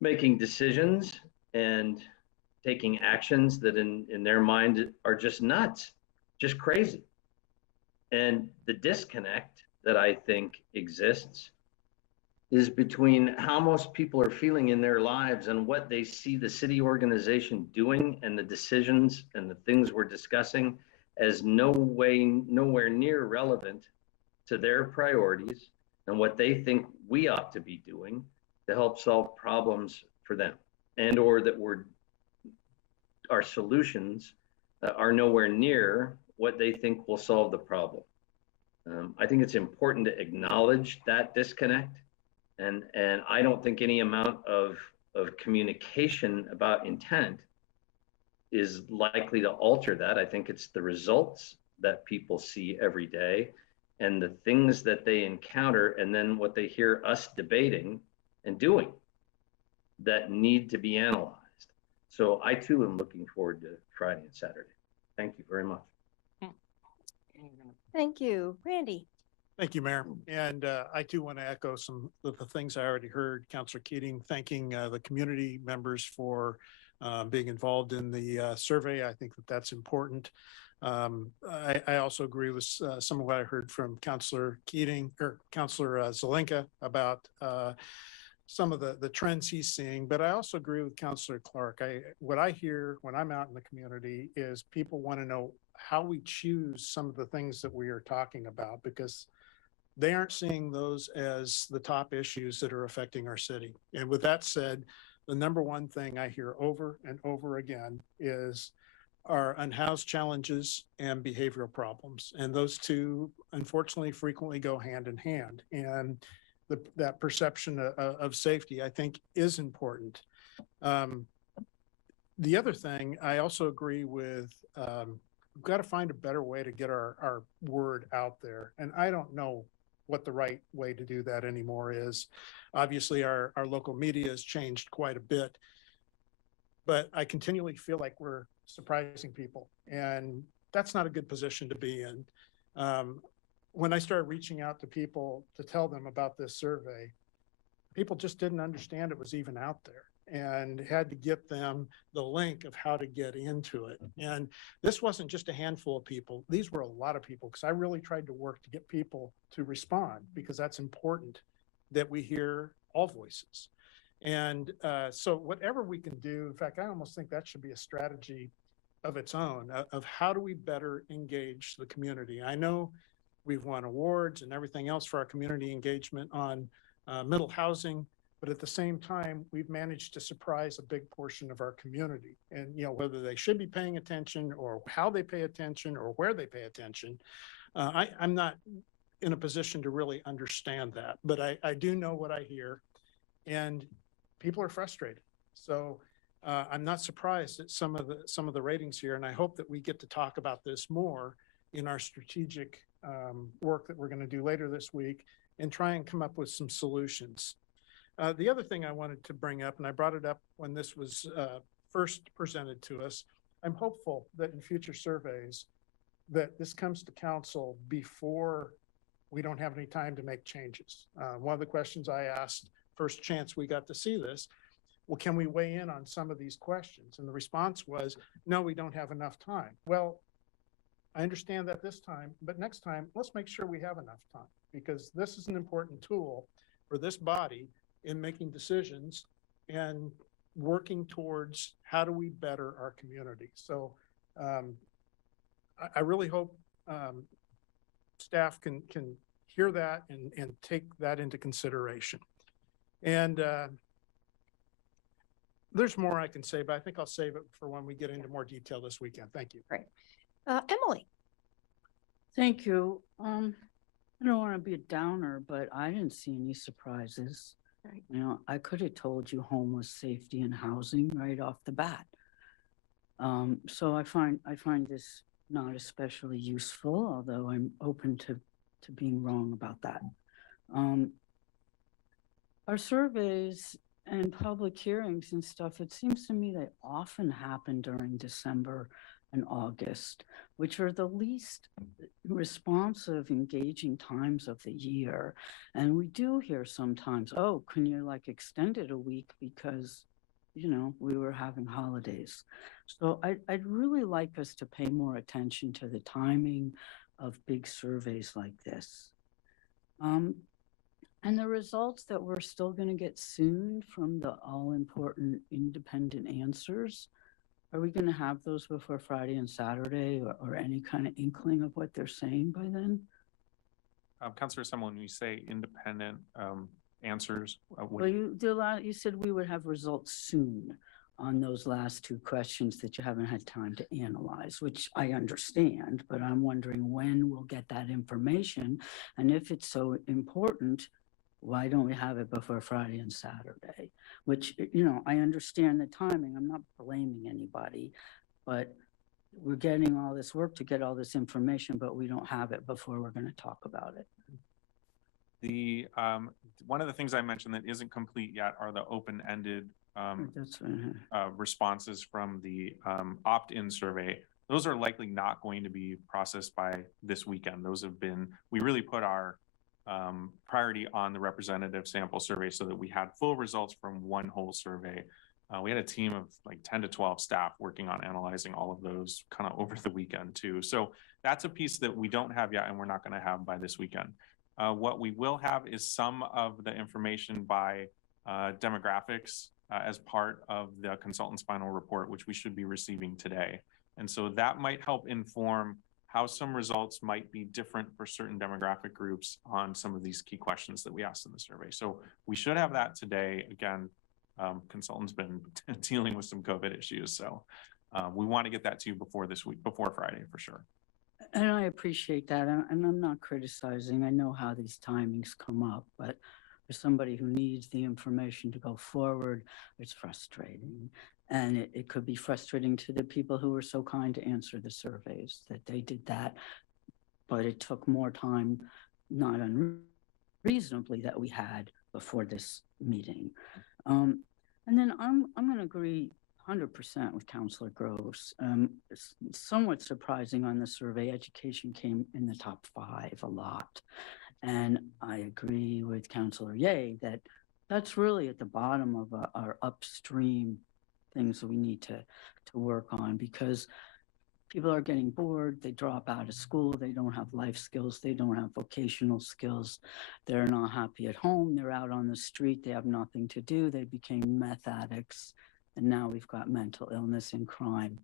making decisions and taking actions that in their mind are just nuts, just crazy. And the disconnect that I think exists is between how most people are feeling in their lives and what they see the city organization doing and the decisions and the things we're discussing as nowhere near relevant to their priorities and what they think we ought to be doing to help solve problems for them, and or that our solutions are nowhere near what they think will solve the problem. I think it's important to acknowledge that disconnect, and I don't think any amount of communication about intent is likely to alter that. I think it's the results that people see every day and the things that they encounter and then what they hear us debating and doing that need to be analyzed. So I too am looking forward to Friday and Saturday. Thank you very much. Thank you. Randy. Thank you, Mayor. And I too want to echo some of the things I already heard. Councilor Keating thanking the community members for being involved in the survey. I think that's important. I also agree with some of what I heard from Councilor Keating or Councilor Zelenka about some of the trends he's seeing, but I also agree with Councilor Clark. What I hear when I'm out in the community is people want to know how we choose some of the things that we are talking about, because they aren't seeing those as the top issues that are affecting our city. And with that said, the number one thing I hear over and over again is our unhoused challenges and behavioral problems. And those two, unfortunately, frequently go hand in hand. And that perception of safety, I think, is important. The other thing, I also agree with, we've got to find a better way to get our word out there. And I don't know what the right way to do that anymore is. Obviously, our local media has changed quite a bit, but I continually feel like we're surprising people, and that's not a good position to be in. When I started reaching out to people to tell them about this survey, people just didn't understand it was even out there, and had to get them the link of how to get into it. And this wasn't just a handful of people. These were a lot of people, because I really tried to work to get people to respond, because that's important that we hear all voices. And so whatever we can do, in fact, I almost think that should be a strategy of its own, of how do we better engage the community. I know we've won awards and everything else for our community engagement on middle housing, but at the same time, we've managed to surprise a big portion of our community. And, you know, whether they should be paying attention, or how they pay attention, or where they pay attention, I'm not in a position to really understand that, but I do know what I hear, and people are frustrated. So I'm not surprised at some of the ratings here, and I hope that we get to talk about this more in our strategic work that we're going to do later this week, and try and come up with some solutions. The other thing I wanted to bring up, and I brought it up when this was first presented to us, I'm hopeful that in future surveys that this comes to council before we don't have any time to make changes. One of the questions I asked first chance we got to see this, well, can we weigh in on some of these questions? And the response was, no, we don't have enough time. Well, I understand that this time, but next time, let's make sure we have enough time, because this is an important tool for this body in making decisions and working towards how do we better our community. So I really hope staff can hear that and take that into consideration. And there's more I can say, but I think I'll save it for when we get into more detail this weekend. Thank you. Great. Emily. Thank you. I don't want to be a downer, but I didn't see any surprises. Right. You know, I could have told you homeless safety and housing right off the bat. So I find this not especially useful, although I'm open to being wrong about that. Our surveys and public hearings and stuff, it seems to me they often happen during December and August, which are the least responsive, engaging times of the year. And we do hear sometimes, oh, can you like extend it a week because, you know, we were having holidays. So I'd really like us to pay more attention to the timing of big surveys like this. And the results that we're still going to get soon from the all-important independent answers, are we going to have those before Friday and Saturday, or any kind of inkling of what they're saying by then? Councilor, when you say independent answers, Well, you said we would have results soon on those last two questions that you haven't had time to analyze, which I understand, but I'm wondering when we'll get that information. And if it's so important, why don't we have it before Friday and Saturday? Which, you know, I understand the timing. I'm not blaming anybody, but we're getting all this work to get all this information, but we don't have it before we're going to talk about it. The one of the things I mentioned that isn't complete yet are the open-ended responses from the opt-in survey. Those are likely not going to be processed by this weekend. Those have been, we really put our priority on the representative sample survey so that we had full results from one whole survey. We had a team of like 10 to 12 staff working on analyzing all of those kind of over the weekend too. So that's a piece that we don't have yet and we're not going to have by this weekend. What we will have is some of the information by demographics as part of the consultant's final report, which we should be receiving today. And so that might help inform how some results might be different for certain demographic groups on some of these key questions that we asked in the survey. So we should have that today. Again, consultant's been dealing with some COVID issues. So we want to get that to you before this week, before Friday for sure. And I appreciate that, and I'm not criticizing. I know how these timings come up, but for somebody who needs the information to go forward, it's frustrating. And it could be frustrating to the people who were so kind to answer the surveys, that they did that. But it took more time, not unreasonably, that we had before this meeting. And then I'm going to agree 100% with Councilor Groves. It's somewhat surprising on the survey, education came in the top 5 a lot. And I agree with Councilor Ye that that's really at the bottom of our upstream things that we need to work on, because people are getting bored, they drop out of school, they don't have life skills, they don't have vocational skills, they're not happy at home, they're out on the street, they have nothing to do, they became meth addicts, and now we've got mental illness and crime.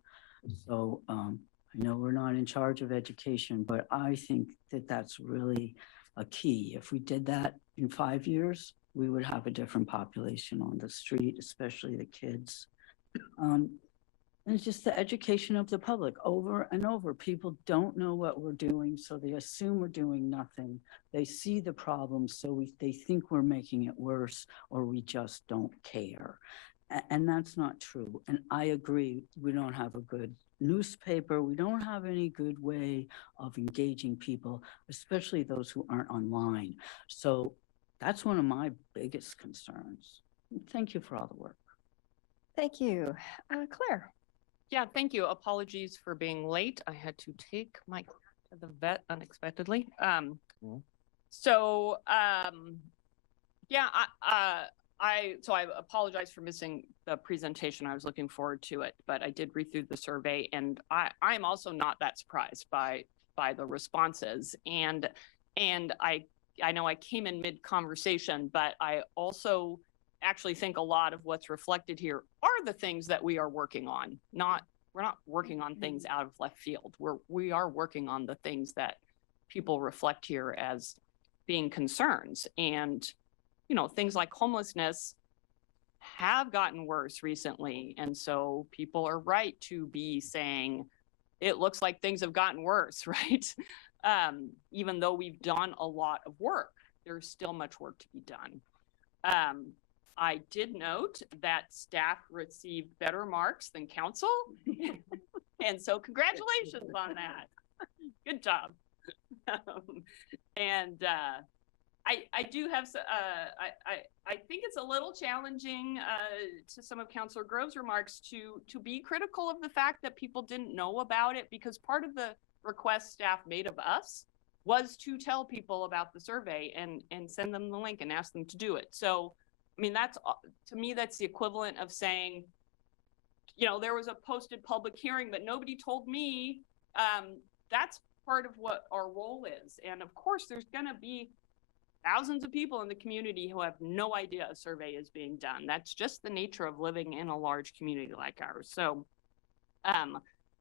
So I know we're not in charge of education, but I think that that's really a key. If we did that in 5 years, we would have a different population on the street, especially the kids. And it's just the education of the public over and over. People don't know what we're doing, so they assume we're doing nothing. They see the problem, so they think we're making it worse, or we just don't care. And that's not true. And I agree, we don't have a good newspaper. We don't have any good way of engaging people, especially those who aren't online. So that's one of my biggest concerns. Thank you for all the work. Thank you. Claire. Yeah, thank you. Apologies for being late. I had to take my car to the vet unexpectedly. I apologize for missing the presentation. I was looking forward to it, but I did read through the survey, and I'm also not that surprised by the responses. And I know I came in mid-conversation, but I also actually think a lot of what's reflected here are the things that we are working on. We're not working on things out of left field. We are working on the things that people reflect here as being concerns. And, you know, things like homelessness have gotten worse recently. And so people are right to be saying, it looks like things have gotten worse, right? Even though we've done a lot of work, there's still much work to be done. I did note that staff received better marks than council. And so congratulations on that. Good job. I do have, I think it's a little challenging to some of Councilor Grove's remarks to be critical of the fact that people didn't know about it, because part of the request staff made of us was to tell people about the survey and send them the link and ask them to do it. So, I mean, that's, to me, that's the equivalent of saying, you know, there was a posted public hearing, but nobody told me. That's part of what our role is. And of course, there's going to be thousands of people in the community who have no idea a survey is being done. That's just the nature of living in a large community like ours. So,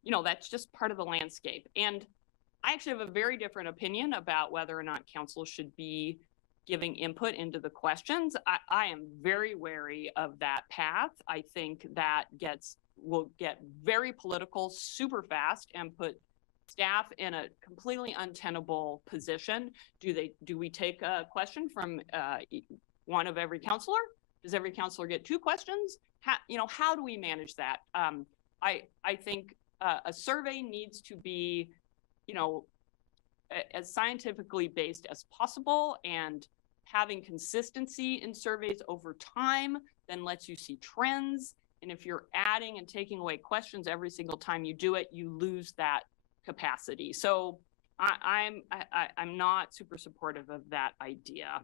you know, that's just part of the landscape. And I actually have a very different opinion about whether or not council should be giving input into the questions. I am very wary of that path. I think that will get very political super fast and put staff in a completely untenable position. Do we take a question from one of every counselor? Does every counselor get 2 questions? How do we manage that? I think a survey needs to be, as scientifically based as possible, and having consistency in surveys over time then lets you see trends. And if you're adding and taking away questions every single time you do it, you lose that capacity. So I'm not super supportive of that idea.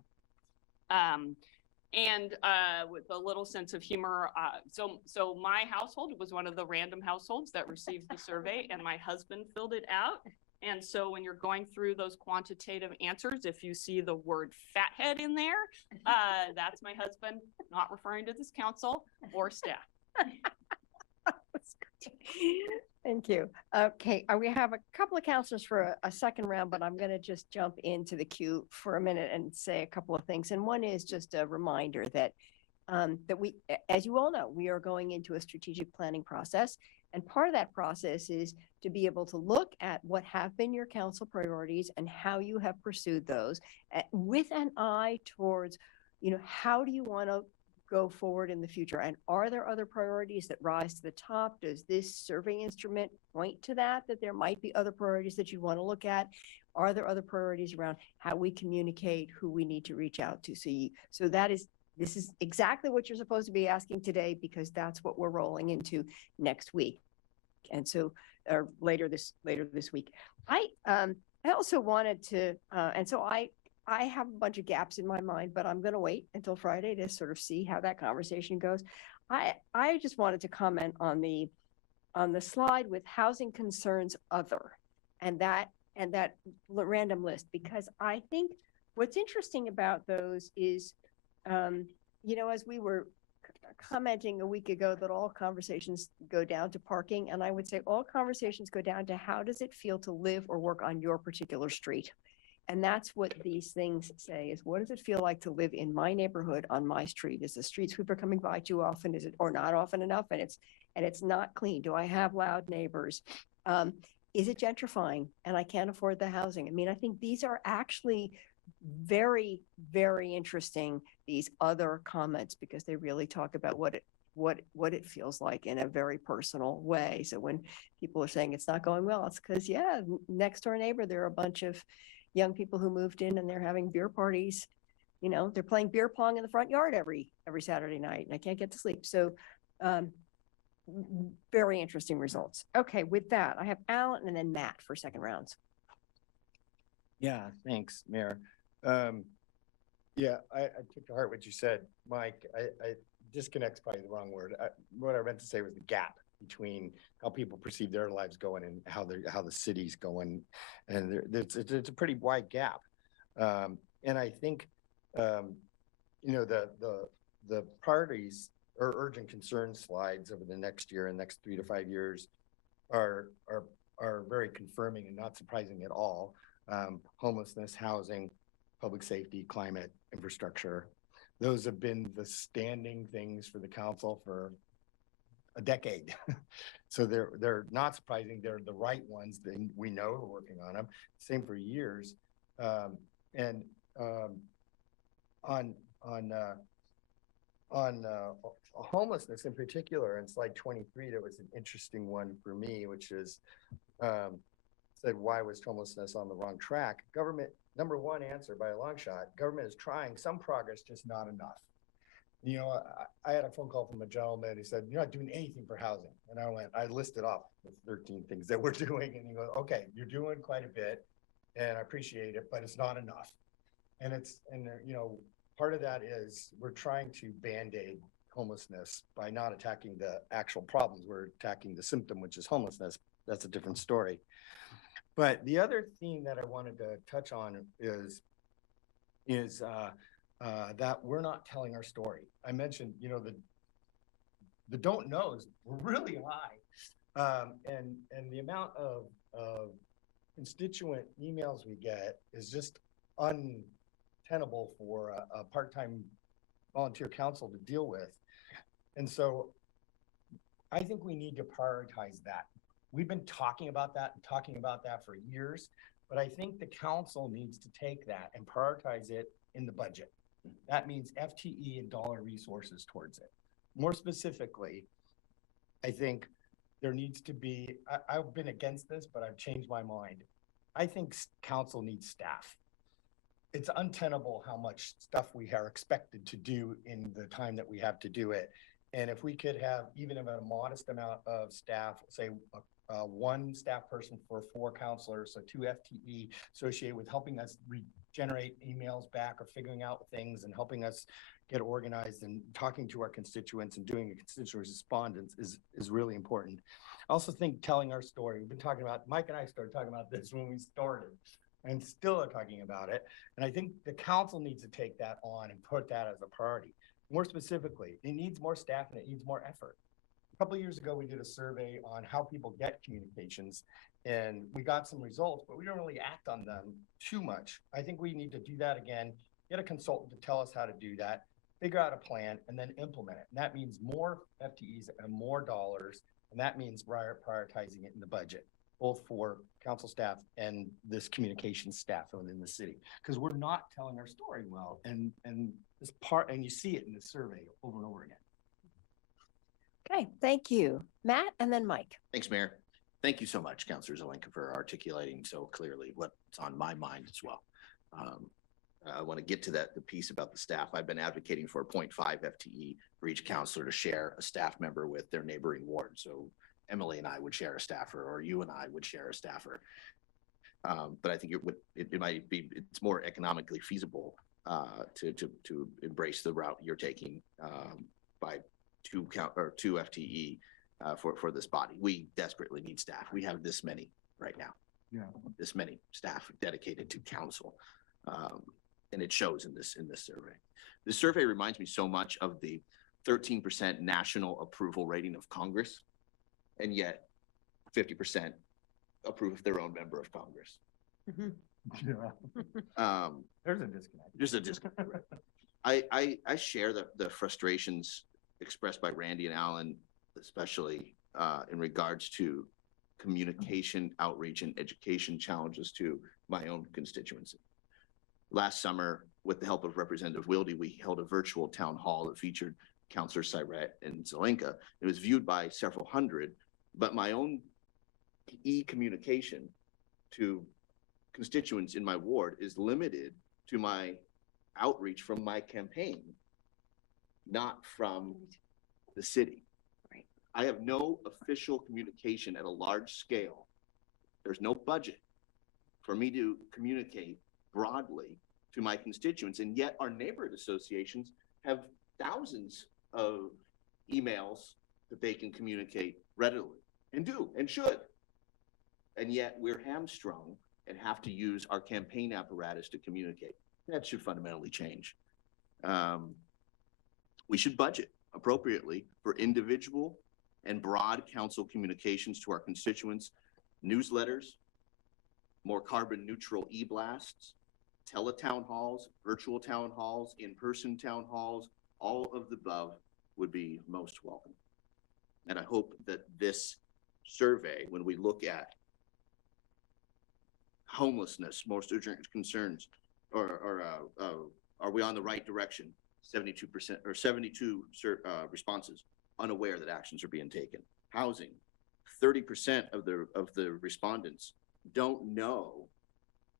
With a little sense of humor, so my household was one of the random households that received the survey, and my husband filled it out. And so when you're going through those quantitative answers, if you see the word fathead in there, that's my husband, not referring to this council or staff. Thank you. Okay, we have a couple of counselors for a second round, but I'm going to just jump into the queue for a minute and say a couple of things. And one is just a reminder that that as you all know, we are going into a strategic planning process. And part of that process is to be able to look at what have been your council priorities and how you have pursued those with an eye towards, how do you want to go forward in the future? And are there other priorities that rise to the top? Does this survey instrument point to that there might be other priorities that you want to look at? Are there other priorities around how we communicate, who we need to reach out to? So this is exactly what you're supposed to be asking today, because that's what we're rolling into next week. And so, or later this week. I also wanted to, and so I have a bunch of gaps in my mind, but I'm going to wait until Friday to sort of see how that conversation goes. I just wanted to comment on the slide with housing concerns other, and that random list, because I think what's interesting about those is, as we were commenting a week ago that all conversations go down to parking, and I would say all conversations go down to how does it feel to live or work on your particular street? And that's what these things say, is what does it feel like to live in my neighborhood on my street? Is the street sweeper coming by too often? Is it, or not often enough? And it's not clean. Do I have loud neighbors? Is it gentrifying and I can't afford the housing? I mean, I think these are actually very, very interesting, these other comments, because they really talk about what it feels like in a very personal way. So when people are saying it's not going well, it's because, next door neighbor, there are a bunch of young people who moved in and they're having beer parties. They're playing beer pong in the front yard every Saturday night, and I can't get to sleep. So very interesting results. Okay, with that, I have Alan and then Matt for second rounds. Yeah, thanks, Mayor. I took to heart what you said, Mike. I disconnect's probably the wrong word. What I meant to say was the gap between how people perceive their lives going and how the city's going, and it's a pretty wide gap. And I think the priorities or urgent concern slides over the next year and next 3 to 5 years are very confirming and not surprising at all. Homelessness, housing, public safety, climate, infrastructure. Those have been the standing things for the council for a decade. So they're not surprising. They're the right ones. We know we're working on them. Same for years. On homelessness in particular, in slide 23, there was an interesting one for me, which is said, why was homelessness on the wrong track? Government, number one answer by a long shot, government is trying some progress, just not enough. I had a phone call from a gentleman. He said, you're not doing anything for housing. And I listed off the 13 things that we're doing. And he goes, okay, you're doing quite a bit and I appreciate it, but it's not enough. And part of that is we're trying to band-aid homelessness by not attacking the actual problems. We're attacking the symptom, which is homelessness. That's a different story. But the other theme that I wanted to touch on is that we're not telling our story. I mentioned, the don't knows were really high. And the amount of constituent emails we get is just untenable for a part-time volunteer council to deal with. And so I think we need to prioritize that. We've been talking about that for years, but I think the council needs to take that and prioritize it in the budget. That means FTE and dollar resources towards it. More specifically, I think there needs to be, I've been against this, but I've changed my mind. I think council needs staff. It's untenable how much stuff we are expected to do in the time that we have to do it. And if we could have even a modest amount of staff, say one staff person for 4 counselors, so 2 FTE associated with helping us generate emails back or figuring out things and helping us get organized and talking to our constituents and doing a constituent respondents is really important. I also think telling our story, we've been talking about, Mike and I started talking about this when we started and still are talking about it. And I think the council needs to take that on and put that as a priority. More specifically, it needs more staff and it needs more effort. A couple of years ago, we did a survey on how people get communications and we got some results, but we don't really act on them too much. I think we need to do that again, get a consultant to tell us how to do that. figure out a plan, and then implement it. And that means more FTEs and more dollars, and that means prioritizing it in the budget, both for council staff and this communication staff within the city. Because we're not telling our story well, and this part, and you see it in the survey over and over again. Okay, thank you. Matt and then Mike. Thanks, Mayor. Thank you so much, Councilor Zelenka, for articulating so clearly what's on my mind as well. I want to get to the piece about the staff. I've been advocating for a 0.5 FTE for each councilor to share a staff member with their neighboring ward. So Emily and I would share a staffer, or you and I would share a staffer. But I think it might be, it's more economically feasible to embrace the route you're taking by two FTE for this body. We desperately need staff. We have this many right now. Yeah. This many staff dedicated to council. And it shows in this survey. This survey reminds me so much of the 13% national approval rating of Congress, and yet 50% approve of their own member of Congress. Yeah. There's a disconnect. There's a disconnect. I share the frustrations expressed by Randy and Alan, especially in regards to communication, outreach, and education challenges to my own constituency. Last summer, with the help of Representative Wilde, we held a virtual town hall that featured Councilor Syret and Zelenka. It was viewed by several hundred, but my own e-communication to constituents in my ward is limited to my outreach from my campaign, not from the city. Right. I have no official communication at a large scale. There's no budget for me to communicate broadly to my constituents, and yet our neighborhood associations have thousands of emails that they can communicate readily, and do, and should. And yet we're hamstrung and have to use our campaign apparatus to communicate. That should fundamentally change. We should budget appropriately for individual and broad council communications to our constituents, newsletters, more carbon neutral e-blasts, teletown halls, virtual town halls, in-person town halls, all of the above would be most welcome. And I hope that this survey, when we look at homelessness, most urgent concerns, or are we on the right direction? 72% or 72 responses unaware that actions are being taken. Housing, 30% of the respondents don't know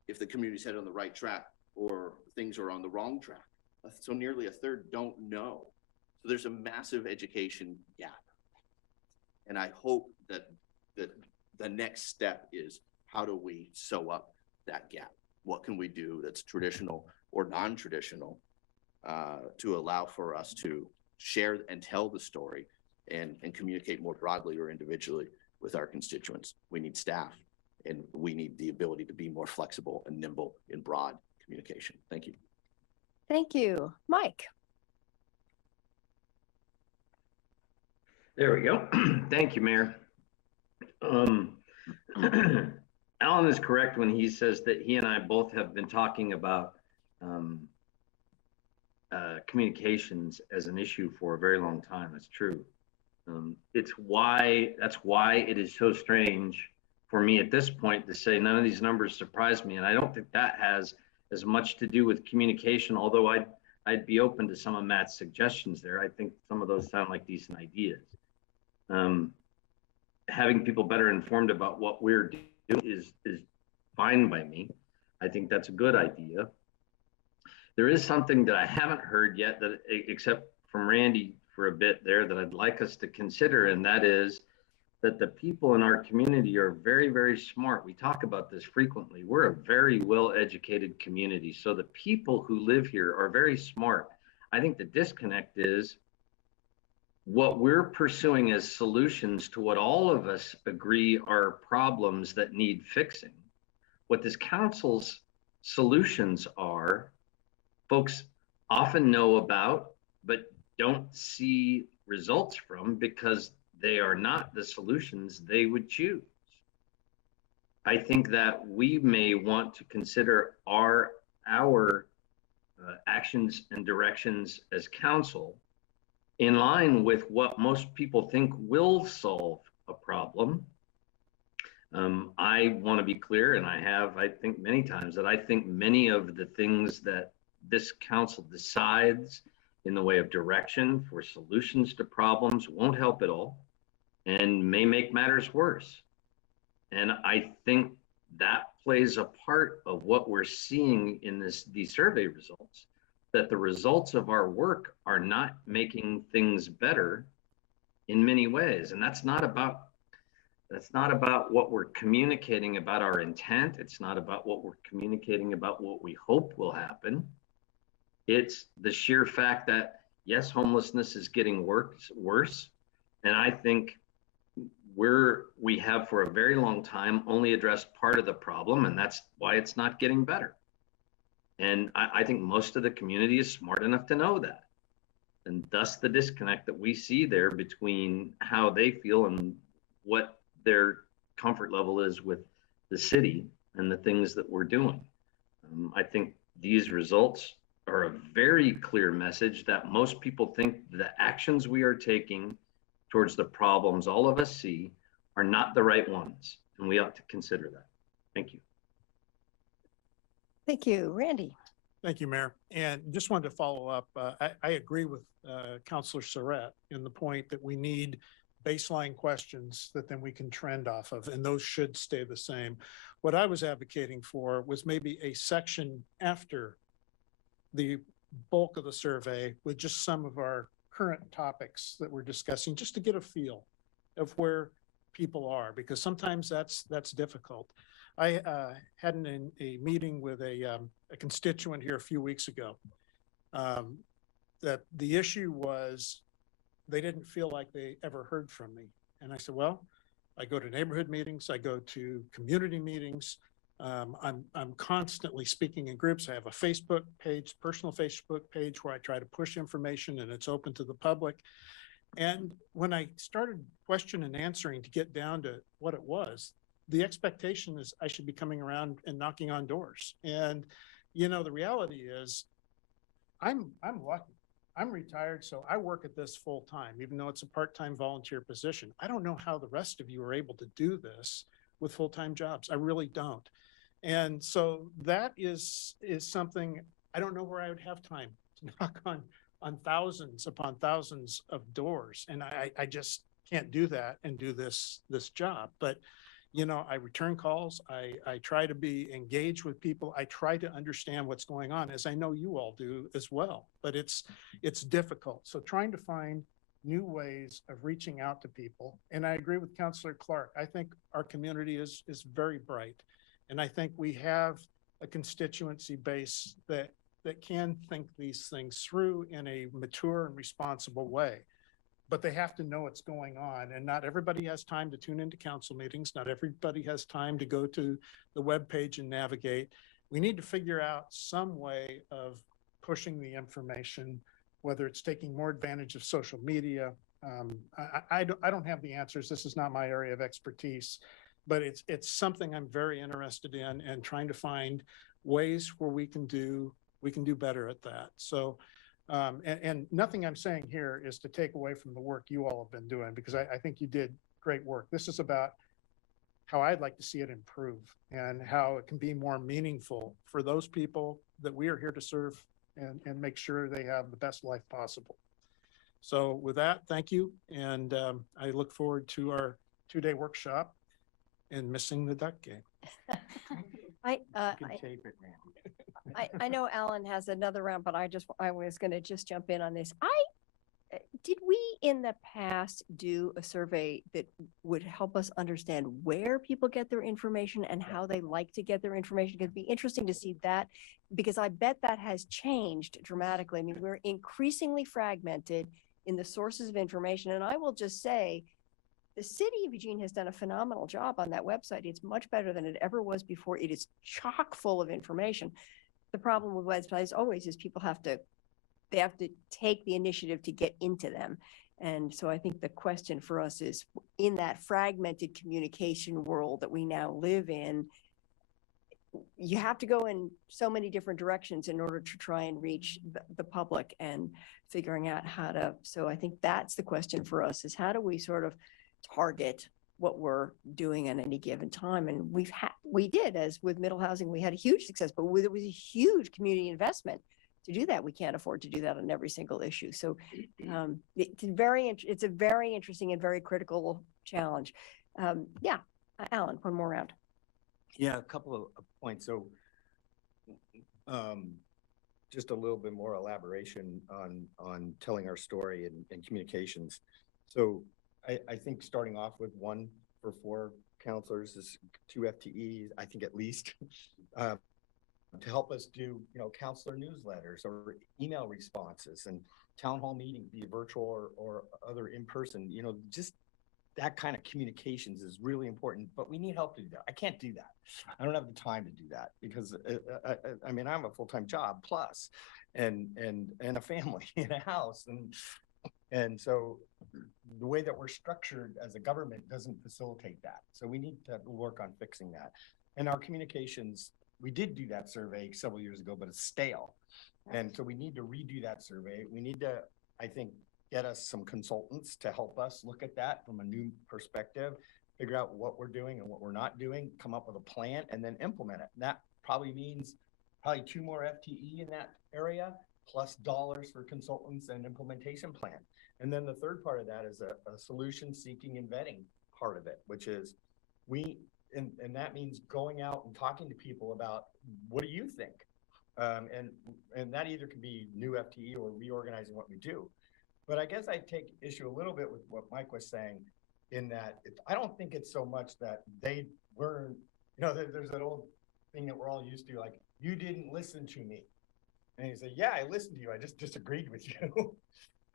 if the community's headed on the right track or things are on the wrong track. So nearly a third don't know. So there's a massive education gap. And I hope that the next step is, how do we sew up that gap? What can we do that's traditional or non-traditional to allow for us to share and tell the story and communicate more broadly or individually with our constituents? We need staff, and we need the ability to be more flexible and nimble in broad communication. Thank you. Thank you. Mike. There we go. Thank you, Mayor. Alan is correct when he says that he and I both have been talking about communications as an issue for a very long time. That's true. That's why it is so strange for me at this point to say none of these numbers surprise me. And I don't think that has as much to do with communication, although I'd be open to some of Matt's suggestions there. I think some of those sound like decent ideas. Having people better informed about what we're doing is fine by me. I think that's a good idea. There is something that I haven't heard yet, that except from Randy for a bit there, that I'd like us to consider, and that is that the people in our community are very, very smart. We talk about this frequently. We're a very well-educated community. So the people who live here are very smart. I think the disconnect is what we're pursuing as solutions to what all of us agree are problems that need fixing. What this council's solutions are, folks often know about, but don't see results from because they are not the solutions they would choose. I think that we may want to consider our actions and directions as council in line with what most people think will solve a problem. I want to be clear, and I think many times, that I think many of the things that this council decides in the way of direction for solutions to problems won't help at all and may make matters worse. And I think that plays a part of what we're seeing in these survey results, that the results of our work are not making things better in many ways. And that's not about what we're communicating about our intent. It's not about what we're communicating about what we hope will happen. It's the sheer fact that, yes, homelessness is getting worse. And I think we have for a very long time only addressed part of the problem, and that's why it's not getting better. And I think most of the community is smart enough to know that. And thus the disconnect that we see there between how they feel and what their comfort level is with the city and the things that we're doing. I think these results are a very clear message that most people think the actions we are taking towards the problems all of us see are not the right ones, and we ought to consider that. Thank you. Thank you. Randy. Thank you, Mayor. And just wanted to follow up. I agree with Councilor Surratt in the point that we need baseline questions that then we can trend off of, and those should stay the same. What I was advocating for was maybe a section after the bulk of the survey with just some of our current topics that we're discussing, just to get a feel of where people are, because sometimes that's difficult. I had a meeting with a constituent here a few weeks ago that the issue was they didn't feel like they ever heard from me. And I said, well, I go to neighborhood meetings, I go to community meetings. I'm constantly speaking in groups. I have a Facebook page, personal Facebook page, where I try to push information and it's open to the public. And when I started question and answering to get down to what it was, the expectation is I should be coming around and knocking on doors. And, you know, the reality is I'm lucky. I'm retired, so I work at this full time, even though it's a part-time volunteer position. I don't know how the rest of you are able to do this with full-time jobs. I really don't. And so that is something, I don't know where I would have time to knock on thousands upon thousands of doors. And I just can't do that and do this job. But, you know, I return calls. I try to be engaged with people. I try to understand what's going on, as I know you all do as well. But it's difficult. So trying to find new ways of reaching out to people. And I agree with Councilor Clark. I think our community is very bright. And I think we have a constituency base that can think these things through in a mature and responsible way. But they have to know what's going on. And not everybody has time to tune into council meetings. Not everybody has time to go to the webpage and navigate. We need to figure out some way of pushing the information, whether it's taking more advantage of social media. I don't have the answers. This is not my area of expertise, but it's something I'm very interested in, and trying to find ways where we can do better at that. So, and nothing I'm saying here is to take away from the work you all have been doing, because I think you did great work. This is about how I'd like to see it improve and how it can be more meaningful for those people that we are here to serve and make sure they have the best life possible. So with that, thank you. And I look forward to our 2-day workshop and missing the duck game. I know Alan has another round, but I was going to just jump in on this. Did we in the past do a survey that would help us understand where people get their information and how they like to get their information? It'd be interesting to see that, because I bet that has changed dramatically. I mean, we're increasingly fragmented in the sources of information. And I will just say, the city of Eugene has done a phenomenal job on that website. It's much better than it ever was before. It is chock full of information. The problem with websites always is people have to take the initiative to get into them. And so I think the question for us is, in that fragmented communication world that we now live in, you have to go in so many different directions in order to try and reach the public and figuring out how to. So I think that's the question for us, is how do we sort of target what we're doing at any given time? And we did, as with middle housing, we had a huge success, but it was a huge community investment to do that. We can't afford to do that on every single issue. So it's a very interesting and very critical challenge. Yeah, Alan, one more round. Yeah, a couple of points. So just a little bit more elaboration on telling our story and communications. So I think starting off with 1 for 4 counselors is 2 FTEs, I think at least, to help us do, counselor newsletters or email responses and town hall meetings, be it virtual or other in person, just that kind of communications is really important, but we need help to do that. I can't do that. I don't have the time to do that because I mean, I'm a full-time job plus, and a family and a house. And so the way that we're structured as a government doesn't facilitate that. So we need to work on fixing that. And our communications, we did do that survey several years ago, but it's stale. And so we need to redo that survey. We need to, I think, get us some consultants to help us look at that from a new perspective, figure out what we're doing and what we're not doing, come up with a plan, and then implement it. And that probably means 2 more FTE in that area, plus dollars for consultants and implementation plan. And then the third part of that is a solution seeking and vetting part of it, which is and that means going out and talking to people about, what do you think? And that either could be new FTE or reorganizing what we do. But I guess I take issue a little bit with what Mike was saying, in that I don't think it's so much that they weren't, there's that old thing that we're all used to, like, you didn't listen to me. And you say, yeah, I listened to you, I just disagreed with you.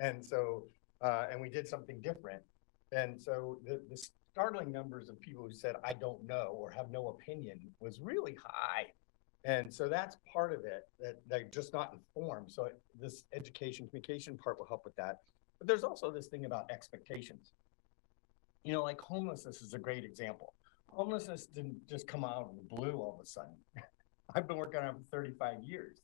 And so, and we did something different. And so the startling numbers of people who said, I don't know, or have no opinion, was really high. And so that's part of it, that they're just not informed. So this education communication part will help with that. But there's also this thing about expectations. Like homelessness is a great example. Homelessness didn't just come out of the blue all of a sudden. I've been working on it for 35 years,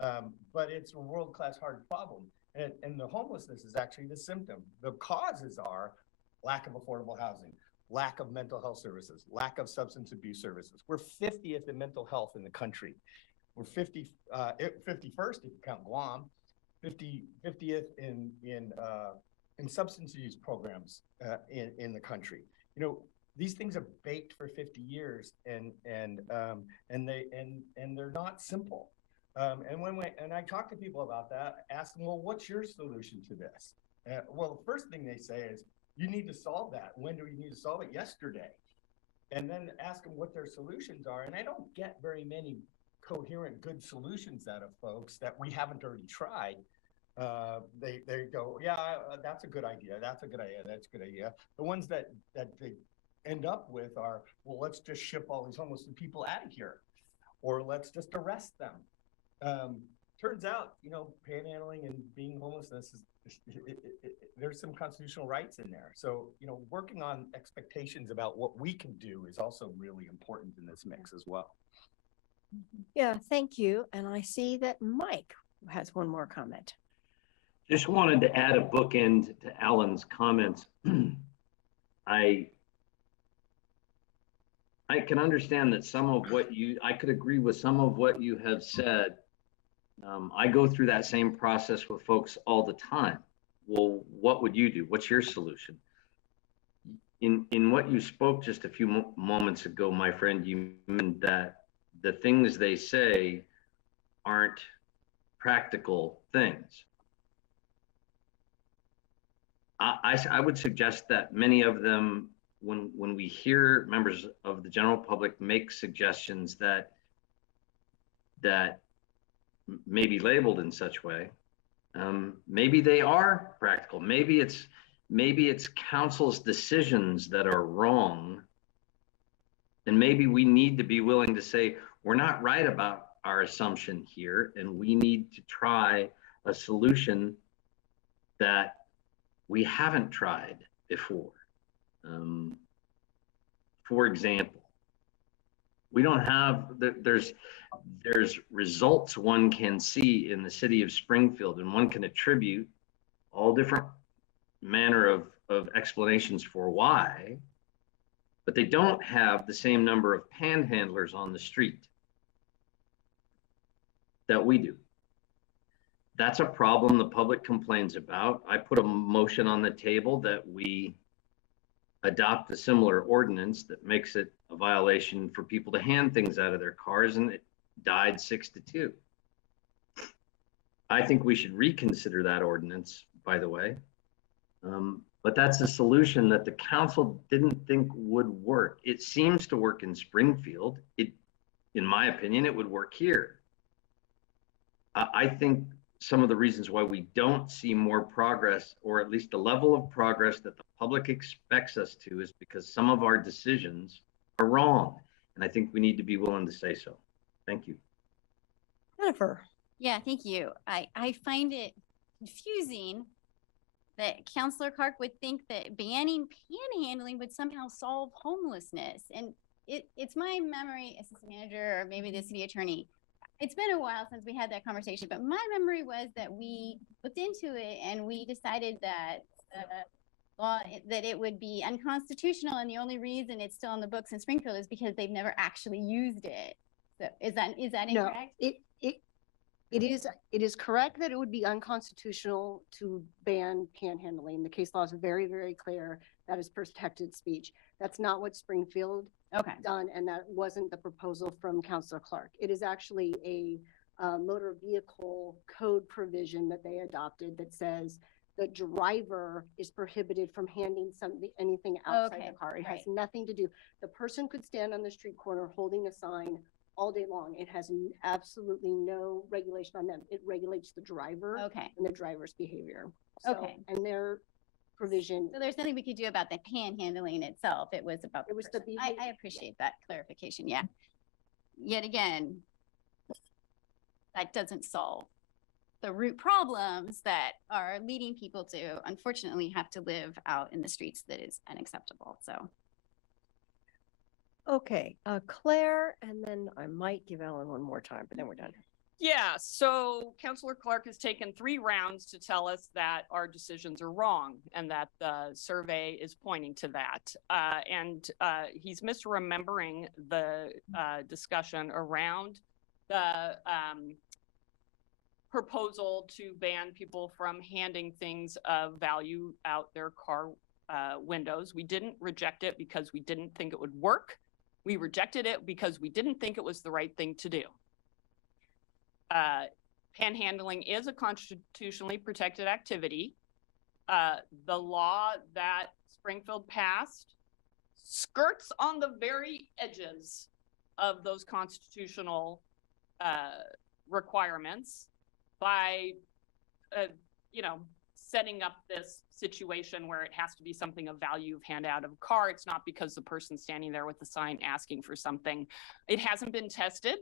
but it's a world-class hard problem. And the homelessness is actually the symptom. The causes are lack of affordable housing, lack of mental health services, lack of substance abuse services. We're 50th in mental health in the country. We're 51st if you count Guam, 50th in substance use programs in the country. These things are baked for 50 years, and they're not simple. And I talk to people about that, ask them, well, what's your solution to this? Well, the first thing they say is, you need to solve that. When do we need to solve it? Yesterday. And then ask them what their solutions are. And I don't get very many coherent, good solutions out of folks that we haven't already tried. They go, yeah, that's a good idea. That's a good idea. That's a good idea. The ones that they end up with are, well, let's just ship all these homeless people out of here, or let's just arrest them. Turns out, panhandling and being homelessness there's some constitutional rights in there. So, working on expectations about what we can do is also really important in this mix as well. Yeah, thank you. And I see that Mike has one more comment. Just wanted to add a bookend to Alan's comments. I can understand that I could agree with some of what you have said. I go through that same process with folks all the time. Well, what would you do? What's your solution? In what you spoke just a few moments ago, my friend, you meant that the things they say aren't practical things. I would suggest that many of them, when we hear members of the general public make suggestions that may be labeled in such way, maybe they are practical. Maybe it's council's decisions that are wrong, and maybe we need to be willing to say we're not right about our assumption here, and we need to try a solution that we haven't tried before. For example, We don't have, there's results one can see in the city of Springfield, and one can attribute all different manner of explanations for why, but they don't have the same number of panhandlers on the street that we do. That's a problem the public complains about. I put a motion on the table that we adopt a similar ordinance that makes it a violation for people to hand things out of their cars, and it died 6-2. I think we should reconsider that ordinance, by the way. But that's a solution that the council didn't think would work. It seems to work in Springfield. In my opinion, it would work here. I think some of the reasons why we don't see more progress, or at least the level of progress that the public expects us to, is because some of our decisions are wrong. And I think we need to be willing to say so. Thank you. Jennifer. Yeah, thank you. I find it confusing that Councilor Clark would think that banning panhandling would somehow solve homelessness. And it's my memory, assistant manager, or maybe the city attorney. It's been a while since we had that conversation, but my memory was that we looked into it and we decided that that it would be unconstitutional, and the only reason it's still on the books in Springfield is because they've never actually used it. So is that No, incorrect? it is correct that it would be unconstitutional to ban panhandling. The case law is very, very clear. That is protected speech. That's not what Springfield done, and that wasn't the proposal from Councilor Clark. It is actually a motor vehicle code provision that they adopted that says the driver is prohibited from handing anything outside the car. It has nothing to do. The person could stand on the street corner holding a sign all day long. It has absolutely no regulation on them. It regulates the driver and the driver's behavior. So, and their provision. So there's nothing we could do about the panhandling itself. It was about the person. the I appreciate that clarification. Yeah. Yet again, that doesn't solve the root problems that are leading people to, unfortunately, have to live out in the streets. That is unacceptable. So. Okay, Claire, and then I might give Ellen one more time, but then we're done. Yeah, so Councilor Clark has taken 3 rounds to tell us that our decisions are wrong and that the survey is pointing to that. He's misremembering the discussion around the proposal to ban people from handing things of value out their car windows. We didn't reject it because we didn't think it would work. We rejected it because we didn't think it was the right thing to do. Panhandling is a constitutionally protected activity. The law that Springfield passed skirts on the very edges of those constitutional requirements by, setting up this situation where it has to be something of value of hand out of a car. It's not because the person's standing there with the sign asking for something. It hasn't been tested.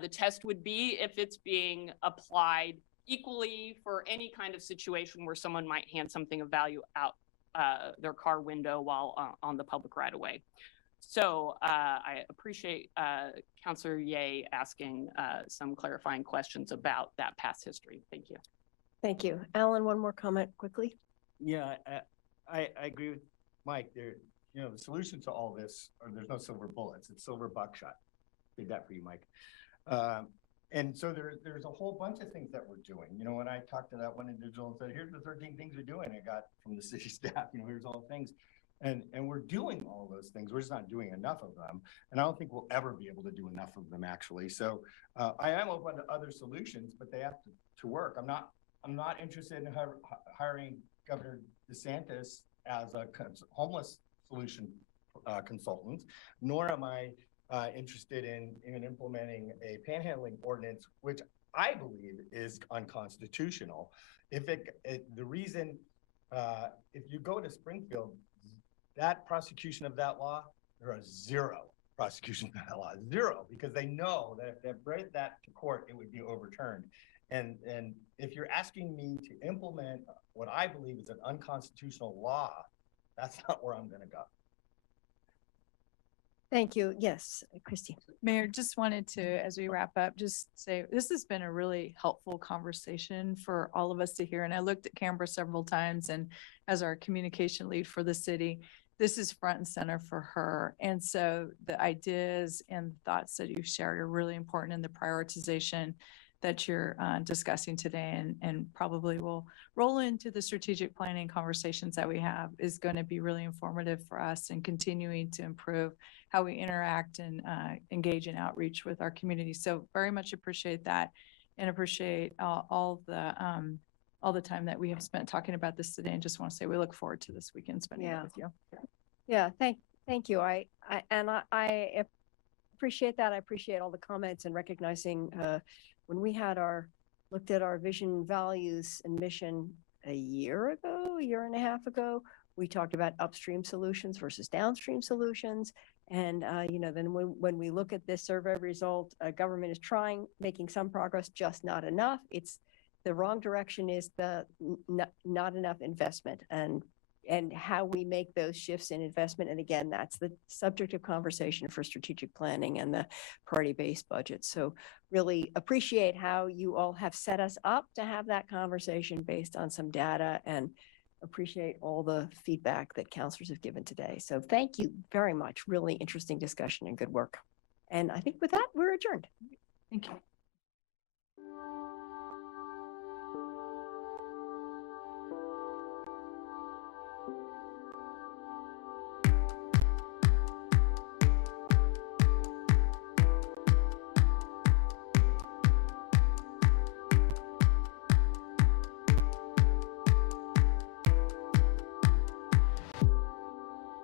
The test would be if it's being applied equally for any kind of situation where someone might hand something of value out their car window while on the public right of way. So I appreciate Councilor Ye asking some clarifying questions about that past history. Thank you. Thank you. Alan, one more comment quickly. Yeah, I agree with Mike. The solution to all this, or there's no silver bullets, it's silver buckshot. Did that for you, Mike. And so there's a whole bunch of things that we're doing. When I talked to that one individual and said, here's the 13 things we're doing, I got from the city staff, here's all the things. And we're doing all those things. We're just not doing enough of them. And I don't think we'll ever be able to do enough of them, actually. So I am open to other solutions, but they have to work. I'm not interested in hiring Governor DeSantis as a homeless solution consultant, nor am I interested in implementing a panhandling ordinance, which I believe is unconstitutional. The reason, if you go to Springfield, that prosecution of that law, there are 0 prosecution of that law, 0, because they know that if they bring that to court, it would be overturned. And if you're asking me to implement what I believe is an unconstitutional law, that's not where I'm going to go. Thank you. Yes, Christie. Mayor, just wanted to, as we wrap up, just say, this has been a really helpful conversation for all of us to hear. And I looked at Canberra several times, and as our communication lead for the city, this is front and center for her. And so the ideas and thoughts that you've shared are really important in the prioritization that you're discussing today, and probably will roll into the strategic planning conversations that we have, is going to be really informative for us in continuing to improve how we interact and engage in outreach with our community. So very much appreciate that, and appreciate all the time that we have spent talking about this today. And just want to say we look forward to this weekend spending it Yeah. with you. Yeah, thank you. I appreciate that. I appreciate all the comments and recognizing when we had looked at our vision, values, and mission a year and a half ago, we talked about upstream solutions versus downstream solutions. And, then when we look at this survey result, government is making some progress, just not enough. It's the wrong direction, is not enough investment, and how we make those shifts in investment. And again, that's the subject of conversation for strategic planning and the priority-based budget. So really appreciate how you all have set us up to have that conversation based on some data, and appreciate all the feedback that counselors have given today. So thank you very much. Really interesting discussion and good work. And I think with that, we're adjourned. Thank you.